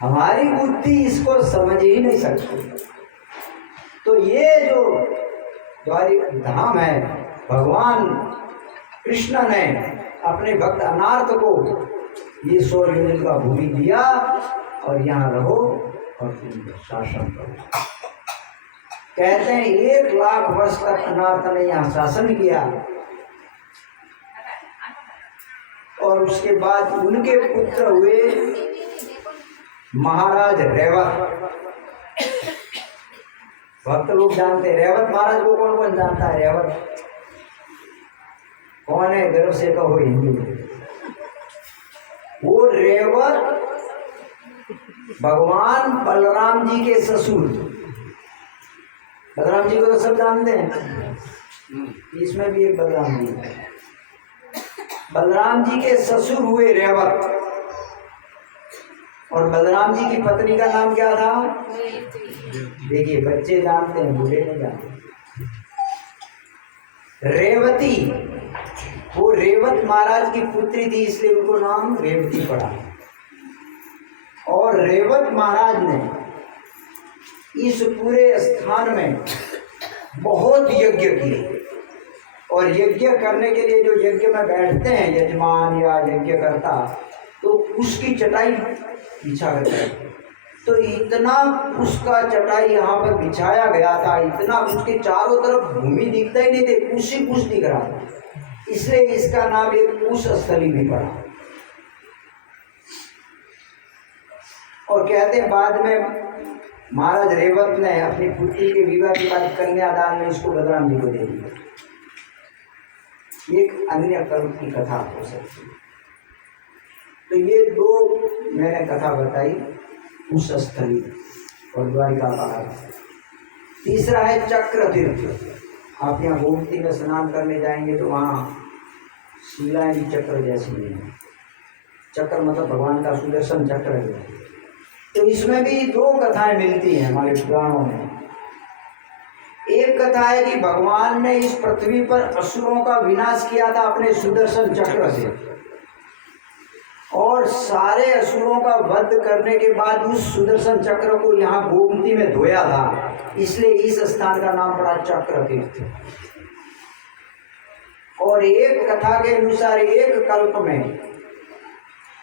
हमारी बुद्धि इसको समझ ही नहीं सकती। तो ये जो द्वारिका धाम है, भगवान कृष्ण ने अपने भक्त अनार्थ को ये 100 योनि का भूमि दिया और यहाँ रहो और शासन करो। कहते हैं 1 लाख वर्ष तक अनार्थ ने यहाँ शासन किया और उसके बाद उनके पुत्र हुए महाराज रेवत। भक्त लोग जानते हैं रेवत महाराज को। कौन कौन जानता है रेवत कौन है? गर्व से कहो हिंदू। वो रेवत भगवान बलराम जी के ससुर। बलराम जी को तो सब जानते हैं, इसमें भी एक बलराम जी है। बलराम जी के ससुर हुए रेवत। और बलराम जी की पत्नी का नाम क्या था? देखिए, बच्चे जानते हैं, बूढ़े नहीं जानते। रेवती। वो रेवत महाराज की पुत्री थी, इसलिए उनको नाम रेवती पड़ा। और रेवत महाराज ने इस पूरे स्थान में बहुत यज्ञ किए। और यज्ञ करने के लिए जो यज्ञ में बैठते हैं यजमान या यज्ञ करता, तो उसकी चटाई बिछा करते हैं। तो इतना उसका चटाई यहाँ पर बिछाया गया था, इतना उसके चारों तरफ भूमि दिखता ही नहीं थे, कुछ ही कुछ दिख रहा था। इसलिए इसका नाम एक कुश स्थली भी पड़ा। और कहते हैं बाद में महाराज रेवत ने अपनी पुत्री के विवाह के बाद कन्यादान में इसको बलराम जी को दे दिया। एक अन्य कल्प की कथा हो सकती है। तो ये 2 मैंने कथा बताई, कुश स्थली और द्वारिका का। तीसरा है चक्र तीर्थ। आप यहाँ गोमती में स्नान करने जाएंगे तो वहाँ शिलाएं भी चक्र जैसी हैं। चक्र मतलब भगवान का सुदर्शन चक्र है। तो इसमें भी 2 कथाएं मिलती हैं हमारे पुराणों में। एक कथा है कि भगवान ने इस पृथ्वी पर असुरों का विनाश किया था अपने सुदर्शन चक्र से, और सारे असुरों का वध करने के बाद उस सुदर्शन चक्र को यहाँ गोमती में धोया था, इसलिए इस स्थान का नाम पड़ा चक्र तीर्थ। और एक कथा के अनुसार एक कल्प में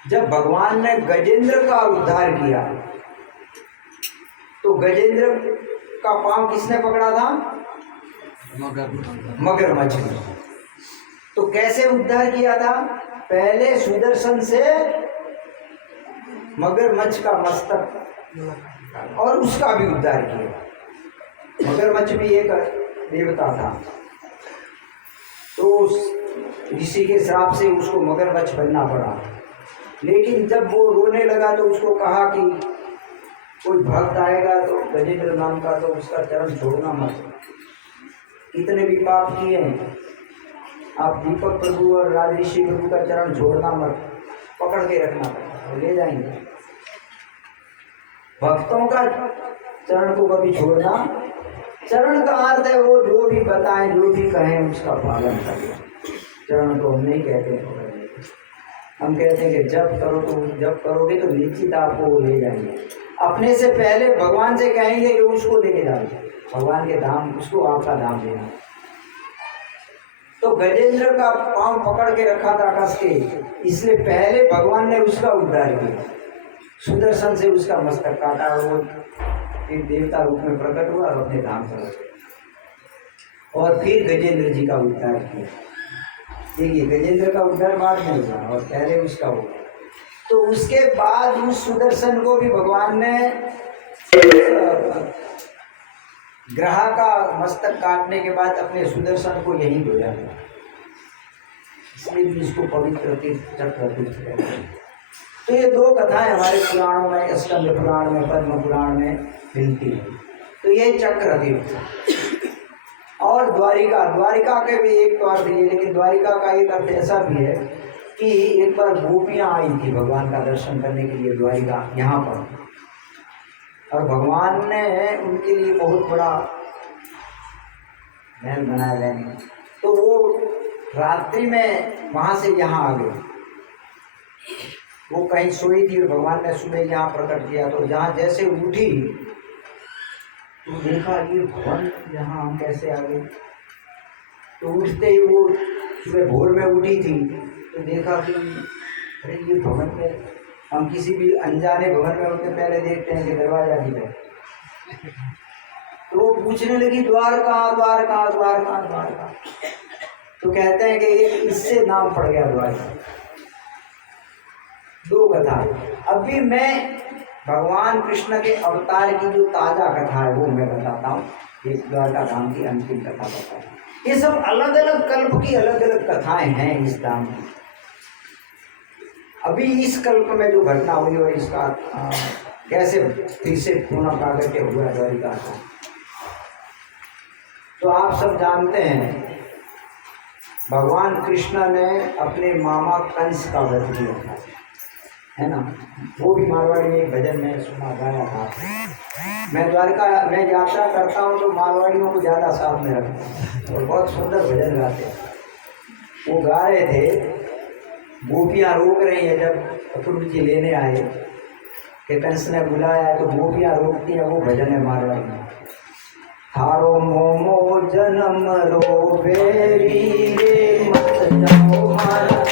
जब भगवान ने गजेंद्र का उद्धार किया, तो गजेंद्र का पांव किसने पकड़ा था? मगरमच्छ ने। तो कैसे उद्धार किया था? पहले सुदर्शन से मगरमच्छ का मस्तक और उसका भी उद्धार किया। मगरमच्छ भी एक देवता था, तो ऋषि के श्राप से उसको मगरमच्छ बनना पड़ा। लेकिन जब वो रोने लगा तो उसको कहा कि कोई भक्त आएगा तो गजेंद्र नाम का, तो उसका चरण छोड़ना मत। कितने भी पाप किए हैं आप, दीपक प्रभु और राजऋषि प्रभु का चरण छोड़ना मत, पकड़ के रखना पड़ेगा, ले जाएंगे। भक्तों का चरण को कभी छोड़ना, चरण का अर्थ है वो जो भी बताएं, जो भी कहें उसका पालन करें। चरण को हम नहीं कहते हैं, हम कहते हैं कि जब करो तो जब करोगे तो निश्चित आपको ले जाएंगे। अपने से पहले भगवान से कहेंगे कि उसको लेके जाओ, भगवान के धाम, उसको आपका धाम देना। तो गजेंद्र का पांव पकड़ के रखा था कस के, इसलिए पहले भगवान ने उसका उद्धार किया, सुदर्शन से उसका मस्तक काटा और वो एक देवता रूप में प्रकट हुआ और अपने धाम चला गया। और फिर गजेंद्र जी का उद्धार किया। देखिए गजेंद्र का उद्धार बाद में हुआ और पहले उसका हुआ। तो उसके बाद उस सुदर्शन को भी भगवान ने ग्रह का मस्तक काटने के बाद अपने सुदर्शन को यहीं भेजा, इसलिए भी इसको पवित्र तीर्थ चक्र तीर्थ कहते हैं। तो ये दो कथाएं हमारे पुराणों में, स्कंद पुराण में, पद्म पुराण में मिलती है। तो ये चक्र तीर्थ और द्वारिका, द्वारिका के भी एक तो अर्थ है, लेकिन द्वारिका का एक अर्थ ऐसा भी है कि एक बार गोपियाँ आई थी भगवान का दर्शन करने के लिए द्वारिका यहाँ पर, और भगवान ने उनके लिए बहुत बड़ा महल बनाया गया। तो वो रात्रि में वहाँ से यहाँ आ गए, वो कहीं सोई थी और भगवान ने सुबह यहाँ प्रकट किया। तो जहाँ जैसे उठी तो देखा ये भवन यहाँ हम कैसे आ गए। तो उठते ही वो सुबह भोर में उठी थी तो देखा कि अरे ये भवन में, हम किसी भी अनजाने भवन में होते पहले देखते हैं कि दरवाजा भी है। तो वो पूछने लगी द्वार कहाँ, द्वार कहाँ, द्वार कहाँ, द्वार कहाँ। तो कहते हैं कि इससे नाम पड़ गया द्वारका। दो कथा। अभी मैं भगवान कृष्ण के अवतार की जो ताजा कथा है वो मैं बताता हूँ, एक द्वारका धाम की अंतिम कथा बताता हूँ। ये सब अलग अलग कल्प की अलग अलग कथाएं हैं इस धाम की। अभी इस कल्प में जो घटना हुई और इसका कैसे फिर से पुनः प्रागट्य हुआ द्वारिका का, तो आप सब जानते हैं भगवान कृष्ण ने अपने मामा कंस का वध किया था, है ना। वो भी मारवाड़ी में एक भजन में सुना गाया था। मैं द्वारका में यात्रा करता हूँ तो मारवाड़ियों को ज़्यादा साथ में रखता हूँ और बहुत सुंदर भजन गाते हैं। वो गा रहे थे, गोपियाँ रोक रही हैं, जब अपूर्व जी लेने आए कि कंस ने बुलाया है तो गोपियाँ रोकती हैं, वो भजन है मारवाड़ी में। थारो मोमो जन्म रो बेरी रे मत जाओ मारा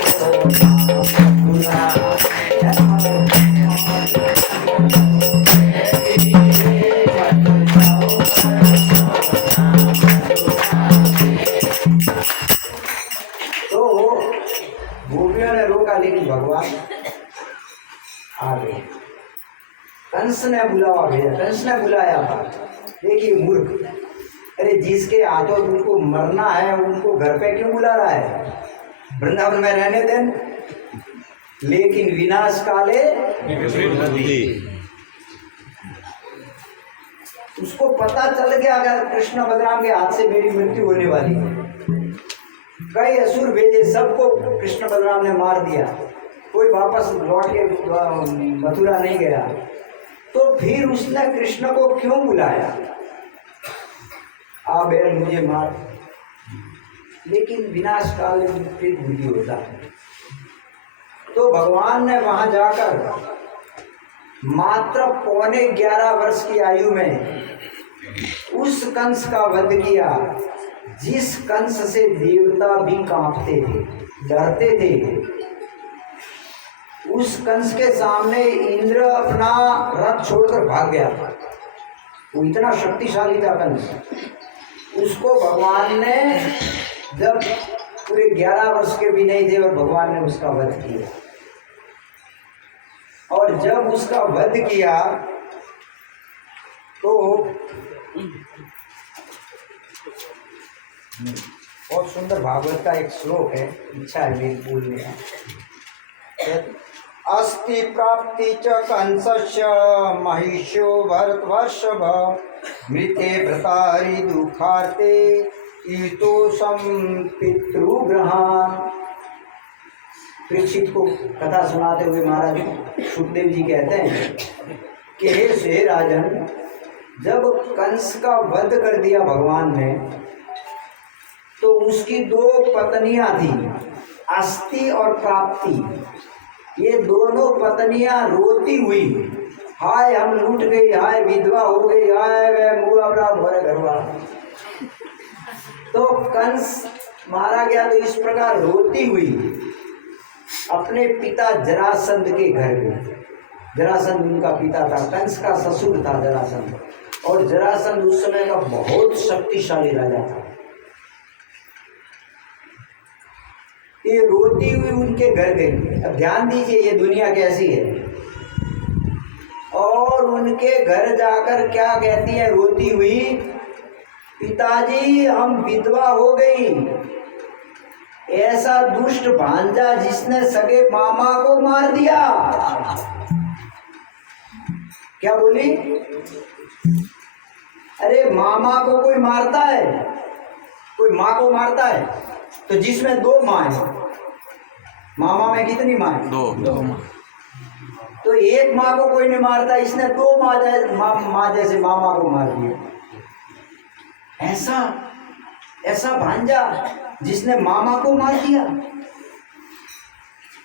भगवान आ गए। कंस ने बुलावा भेजा, कंस ने बुलाया था। देखिए मूर्ख, अरे जिसके हाथों उनको मरना है उनको घर पे क्यों बुला रहा है, वृंदावन में रहने दें। लेकिन विनाश काले उसको पता चल गया अगर कृष्ण बलराम के हाथ से मेरी मृत्यु होने वाली है। कई असुर भेजे, सबको कृष्ण बलराम ने मार दिया, कोई वापस लौट के मथुरा नहीं गया। तो फिर उसने कृष्ण को क्यों बुलाया, आ बेल मुझे मार। लेकिन विनाश काल में फिर बुद्धि होता है। तो भगवान ने वहां जाकर मात्र 11.25 वर्ष की आयु में उस कंस का वध किया, जिस कंस से देवता भी कांपते थे, डरते थे। उस कंस के सामने इंद्र अपना रथ छोड़कर भाग गया था, वो इतना शक्तिशाली था कंस। उसको भगवान ने, जब पूरे 11 वर्ष के भी नहीं थे और भगवान ने उसका वध किया, और जब उसका वध किया तो बहुत सुंदर भागवत का एक श्लोक है, इच्छा है मेरी बोलने का। अस्ति प्राप्ति च कंसस्य महिष्यो भरतवर्षभ मृते भ्रतारि दुखार्ते ईतोषं पितृग्रहान्। परीक्षित को कथा सुनाते हुए महाराज सुखदेव जी कहते हैं कि हे राजन, जब कंस का वध कर दिया भगवान ने तो उसकी 2 पत्नियां थी, अस्ति और प्राप्ति। ये दोनों पत्नियां रोती हुई, हाय हम लूट गई, हाय विधवा हो गई, हाय वह मुआ बड़ा भरे घर वाला। तो कंस मारा गया तो इस प्रकार रोती हुई अपने पिता जरासंध के घर गई। जरासंध उनका पिता था, कंस का ससुर था जरासंध, और जरासंध उस समय का बहुत शक्तिशाली राजा था। ये रोती हुई उनके घर गई। अब ध्यान दीजिए ये दुनिया कैसी है। और उनके घर जाकर क्या कहती है रोती हुई, पिताजी हम विधवा हो गई, ऐसा दुष्ट भांजा जिसने सगे मामा को मार दिया। क्या बोली? अरे मामा को कोई मारता है? कोई माँ को मारता है? तो जिसमें दो माँ है, मामा में कितनी माँ है? दो माँ। तो एक माँ को कोई नहीं मारता, इसने दो माँ जैसे मामा को मार दिया। ऐसा भांजा जिसने मामा को मार दिया।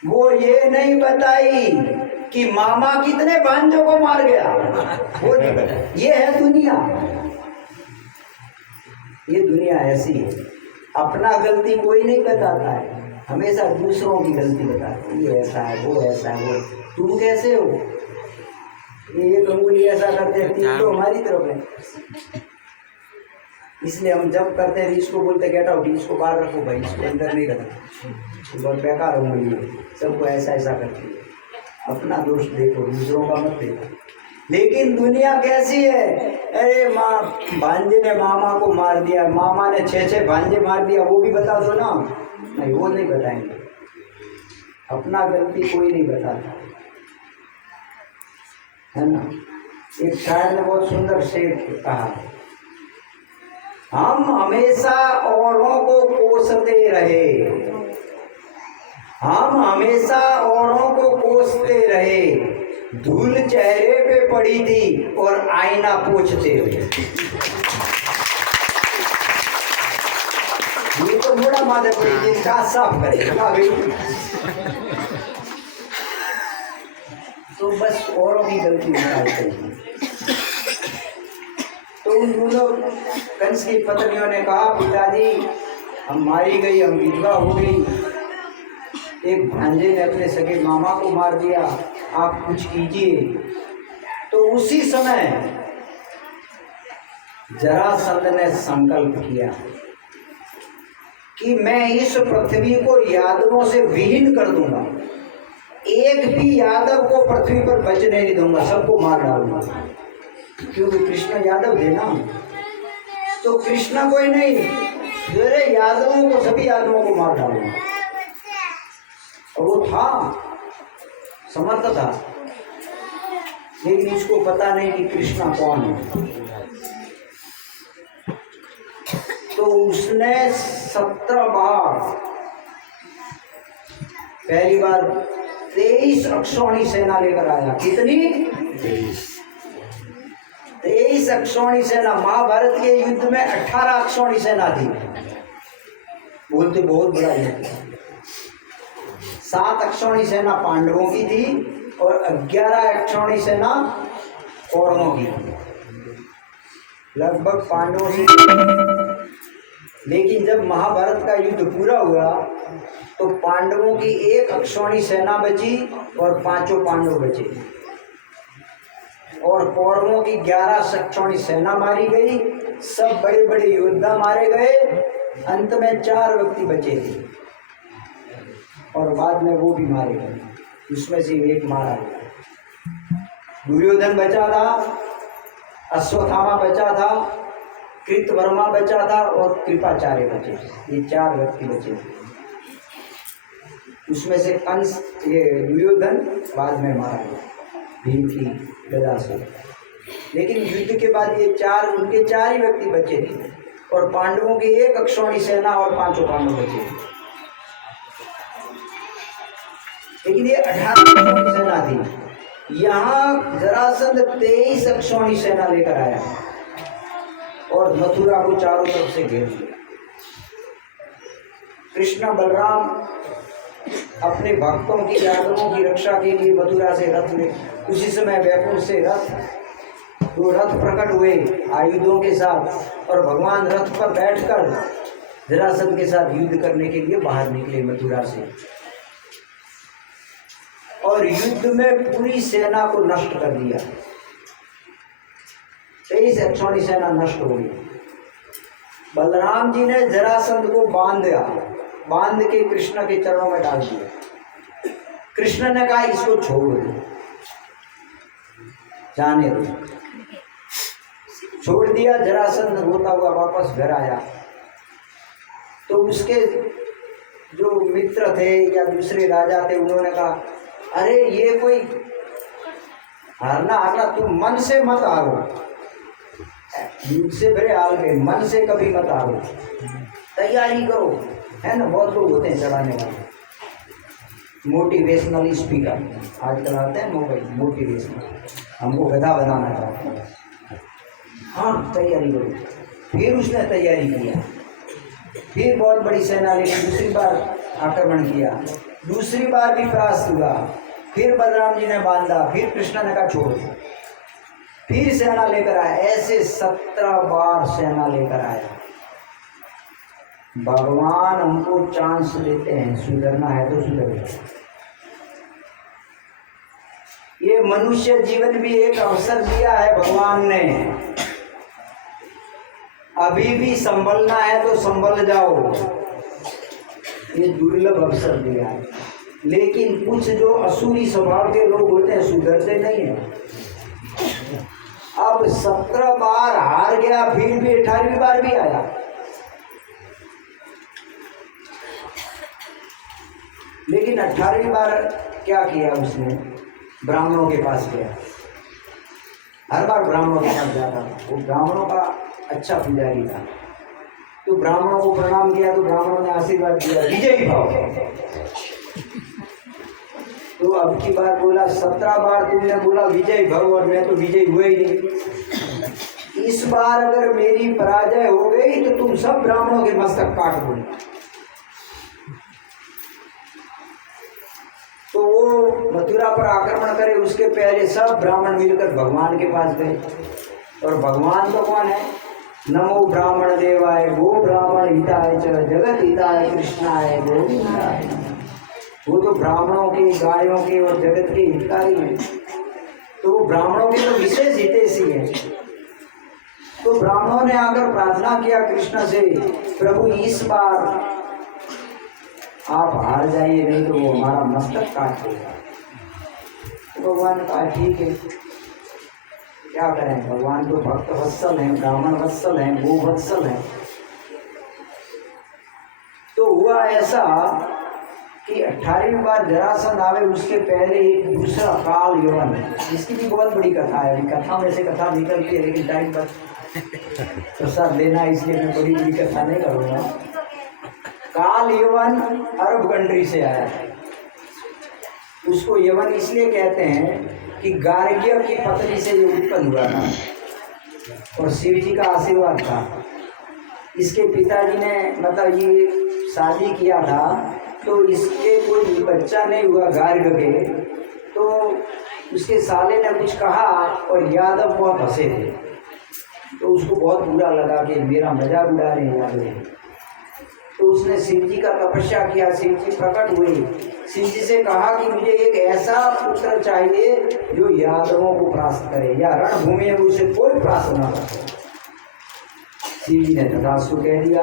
वो ये नहीं बताई कि मामा कितने भांजों को मार गया, वो नहीं बताई। ये है दुनिया। ये दुनिया ऐसी है, अपना गलती कोई नहीं बताता है, हमेशा दूसरों की गलती बताता है। ये ऐसा है, वो ऐसा है, वो तुम कैसे हो, ये अंगुली ऐसा करते हैं, तीन तो हमारी तरफ है। इसलिए हम जब करते हैं इसको बोलते गेट आउट, इसको बाहर रखो भाई, इसको अंदर नहीं रखना, बहुत बेकार उंगली है, सबको ऐसा ऐसा करती है। अपना दोष देखो, दूसरों का मत देखो। लेकिन दुनिया कैसी है, अरे माँ भांजे ने मामा को मार दिया, मामा ने 6 भांजे मार दिया, वो भी बता दो ना। नहीं, वो नहीं बताएंगे, अपना गलती कोई नहीं बताता है ना। एक शायर ने बहुत सुंदर शेर कहा, हम हमेशा औरों को कोसते रहे, हम हमेशा औरों को कोसते रहे, धूल चेहरे पे पड़ी थी और आईना पोंछते रहे। ये तो बड़ा माथे पड़ी थी, साफ करेगा तो बस औरों की गलती निकालते हैं। तो उन दोनों कंस की पत्नियों ने कहा, पिताजी हम मारी गई, हम विधवा हो गई, एक भांजे ने अपने सगे मामा को मार दिया, आप कुछ कीजिए। तो उसी समय जरासंध ने संकल्प किया कि मैं इस पृथ्वी को यादवों से विहीन कर दूंगा, एक भी यादव को पृथ्वी पर बचने नहीं दूंगा, सबको मार डालूंगा। क्योंकि कृष्ण यादव थे ना, तो कृष्ण कोई नहीं, मेरे यादवों को, सभी यादवों को मार डालूंगा। और वो था, समर्थ था, लेकिन इसको पता नहीं कि कृष्ण कौन है। तो उसने 17 बार, पहली बार 23 अक्षौणी सेना लेकर आया। कितनी? 23 अक्षौणी सेना। महाभारत के युद्ध में 18 अक्षौणी सेना थी, बोलते बहुत बड़ा युद्ध। 7 अक्षौणी सेना पांडवों की थी और 11 अक्षौणी सेना कौरवों की थी, लगभग पांडवों से। लेकिन जब महाभारत का युद्ध पूरा हुआ तो पांडवों की 1 अक्षौणी सेना बची और 5 पांडव बचे, और कौरवों की 11 अक्षौणी सेना मारी गई। सब बड़े बड़े योद्धा मारे गए, अंत में 4 व्यक्ति बचे थे और बाद में वो भी मारे गए, उसमें से एक मारा गया। दुर्योधन बचा था, अश्वत्थामा बचा था, कृतवर्मा बचा था और कृपाचार्य बचे। ये 4 व्यक्ति बचे थे। उसमें से कंस, ये दुर्योधन बाद में मारा गया भीम की गदा से। लेकिन युद्ध के बाद ये 4, उनके 4 ही व्यक्ति बचे थे और पांडवों की 1 अक्षौणी सेना और 5 पांडव बचे थे। लेकिन ये 18 अक्षौणी सेना थी। यहाँ जरासंध 23 अक्षौणी सेना लेकर आया और मथुरा को चारों तरफ से घेर लिया। कृष्ण बलराम अपने भक्तों की, यादवों की रक्षा के लिए मथुरा से रथ में, उसी समय वैकुंठ से रथ प्रकट हुए आयुधों के साथ, और भगवान रथ पर बैठकर जरासंध के साथ युद्ध करने के लिए बाहर निकले मथुरा से, और युद्ध में पूरी सेना को नष्ट कर दिया। 23 अक्षौणी सेना नष्ट हो गई। बलराम जी ने जरासंध को बांध के कृष्ण के चरणों में डाल दिया। कृष्ण ने कहा इसको छोड़ दो, जाने दो। छोड़ दिया। जरासंध रोता हुआ वापस घर आया तो उसके जो मित्र थे या दूसरे राजा थे उन्होंने कहा, अरे ये कोई हारना, तुम मन से मत हारो, युद्ध से भरे हाल में मन से कभी मत हारो, तैयारी करो, है ना। बहुत लोग होते हैं चढ़ाने वाले, मोटिवेशनल स्पीकर आजकल आते हैं मोबाइल, मोटिवेशनल, हमको गधा बनाना चाहते हैं। हाँ तैयारी करो। फिर उसने तैयारी किया, फिर बहुत बड़ी सेना लेकर दूसरी बार आक्रमण किया, दूसरी बार भी परास्त हुआ। फिर बलराम जी ने बांधा, फिर कृष्ण ने कहा छोड़, फिर सेना लेकर आया। ऐसे 17 बार सेना लेकर आया। भगवान हमको चांस देते हैं, सुधरना है तो सुधर। ये मनुष्य जीवन भी एक अवसर दिया है भगवान ने, अभी भी संभलना है तो संभल जाओ, ये दुर्लभ अवसर दिया है। लेकिन कुछ जो असुरी स्वभाव के लोग होते हैं सुधरते नहीं है। अब 17 बार हार गया, फिर भी 18वीं बार भी आया। लेकिन 18वीं बार क्या किया उसने, ब्राह्मणों के पास गया। हर बार ब्राह्मणों के पास जाता था, वो ब्राह्मणों का अच्छा पुजारी था। तो ब्राह्मणों को प्रणाम किया तो ब्राह्मणों ने आशीर्वाद दिया, विजयी भाव। तो अब की बार बोला, 17 बार तुमने बोला विजय भव और मैं तो विजय हुए ही नहीं। इस बार अगर मेरी पराजय हो गई तो तुम सब ब्राह्मणों के मस्तक काट दो। तो वो मथुरा पर आक्रमण करे उसके पहले सब ब्राह्मण मिलकर भगवान के पास गए। और भगवान तो कौन है? नमो ब्राह्मण देवाय गो ब्राह्मण हिताय च जगत हिताय कृष्णाय गोविंदाय। वो तो ब्राह्मणों के, गायों के और जगत के हितकारी हैं। तो वो ब्राह्मणों के तो विशेष हितैषी है। तो ब्राह्मणों ने आकर प्रार्थना किया कृष्ण से, प्रभु इस बार आप हार जाइए, नहीं तो वो हमारा मस्तक काट देगा। तो भगवान ने कहा ठीक है, क्या करें, भगवान तो भक्त वत्सल हैं, ब्राह्मण वत्सल हैं, गो वत्सल हैं। तो हुआ ऐसा कि 18वीं बार जरासंध आवे उसके पहले एक दूसरा काल यवन है, इसकी भी बहुत बड़ी कथा है। कथा में से कथा निकलती है, लेकिन टाइम पर प्रसाद लेना है इसलिए मैं बड़ी बड़ी कथा नहीं करूँगा। काल यवन अरब कंट्री से आया है। उसको यवन इसलिए कहते हैं कि गार्ग्य की पत्नी से ये उत्पन्न हुआ था और शिव जी का आशीर्वाद था। इसके पिताजी ने मतलब ये शादी किया था तो इसके कोई बच्चा नहीं हुआ गार्ग्य के, तो उसके साले ने कुछ कहा और यादव बहुत हंसे थे। तो उसको बहुत बुरा लगा कि मेरा मजाक उड़ा रहे हैं यादव। तो उसने शिव जी का तपस्या किया, शिव जी प्रकट हुए, शिव जी से कहा कि मुझे एक ऐसा पुत्र चाहिए जो यादवों को परास्त करे या रणभूमि में उसे कोई परास्त न करे। शिव जी ने तथास्तु कह दिया।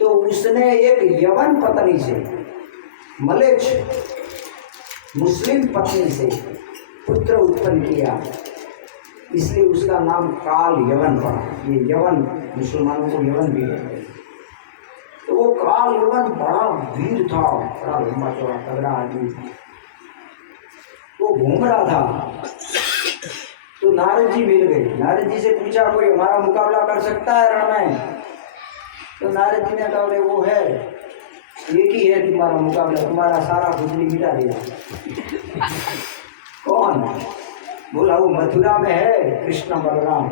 तो उसने एक यवन पत्नी से, मलेच्छ मुस्लिम पत्नी से पुत्र उत्पन्न किया, इसलिए उसका नाम काल यवन पड़ा। ये यवन मुसलमानों को यवन भी कहते हैं। तो वो काल यवन बड़ा वीर था, बड़ा लंबा चौड़ा तगड़ा आदमी था। वो घूम रहा था तो नारद जी मिल गए। नारद जी से पूछा कोई हमारा मुकाबला कर सकता है रण में? तो नारद जी ने कहा वो है, एक ही है तुम्हारा मुकाबला, तुम्हारा सारा खुजली मिटा दिया। कौन? बोला वो मथुरा में है कृष्ण बलराम।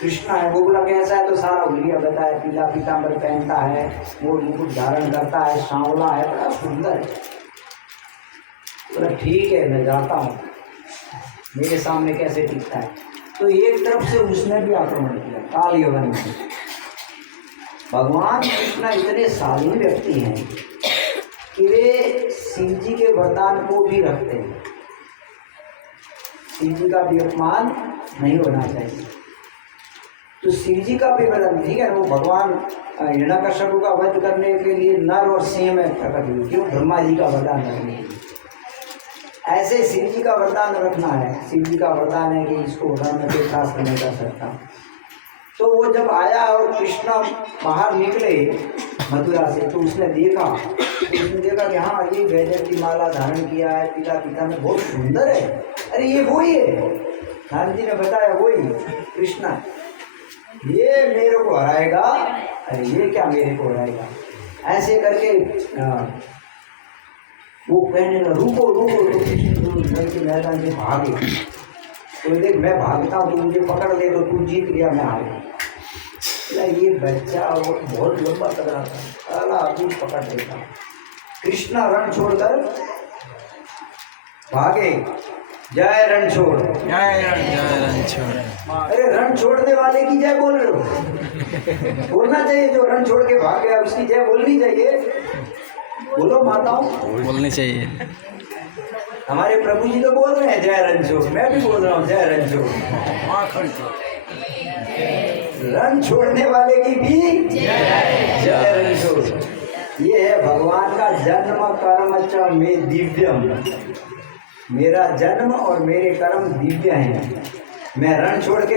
कृष्ण है, वो बोला कैसा है? तो सारा उंगलियां बताया, पीला पीताम्बर पहनता है, वो मुकुट धारण करता है, सांवला है, बड़ा सुंदर है। बोला ठीक है मैं जाता हूँ, मेरे सामने कैसे टिकता है। तो एक तरफ से उसने भी आक्रमण किया काल यवन में। भगवान कृष्ण इतने शालीन व्यक्ति हैं कि वे शिव जी के वरदान को भी रखते हैं। शिव जी का भी अपमान नहीं होना चाहिए। तो शिव जी का भी वरदान, ठीक है, वो भगवान हिरण्यकश्यप का वध करने के लिए नर और सिंह में प्रकट हुए, क्यों? ब्रह्मा जी का वरदान रखने के लिए। ऐसे शिव जी का वरदान रखना है। शिव जी का वरदान है कि इसको रण में कोई त्रास नहीं कर सकता। तो वो जब आया और कृष्ण बाहर निकले मथुरा से, तो उसने देखा कि हाँ, ये वैजयंती की माला धारण किया है, पीला पीता में, बहुत सुंदर है। अरे ये वही है, नारद जी ने बताया वही कृष्ण, ये मेरे को हराएगा। अरे ये क्या मेरे को हराएगा? ऐसे करके वो कहने लगा रुको रुको, तो के मैदान से भागे। तो देख मैं भागता हूँ, तो मुझे पकड़ ले, तो तू जीत गया, मैं हार गया। ये बच्चा वो बहुत लंबा तगड़ा था, अला अभी पकड़ लेता। कृष्ण रण छोड़कर भागे। जय रण छोड़, जय रण छोड़। अरे रण छोड़ने वाले की जय बोल रहे हो, बोलना चाहिए। जो रण छोड़ के भाग गया उसकी जय बोलनी चाहिए। बोलो माताओं, बोलनी चाहिए। हमारे प्रभु जी तो बोल रहे हैं जय रण छोड़, मैं भी बोल रहा हूँ जय रण छोड़। रण छोड़ने वाले की भी जय रण छोड़। ये है भगवान का जन्म कर्म च में दिव्यम। मेरा जन्म और मेरे कर्म दिव्य हैं। मैं रण छोड़ के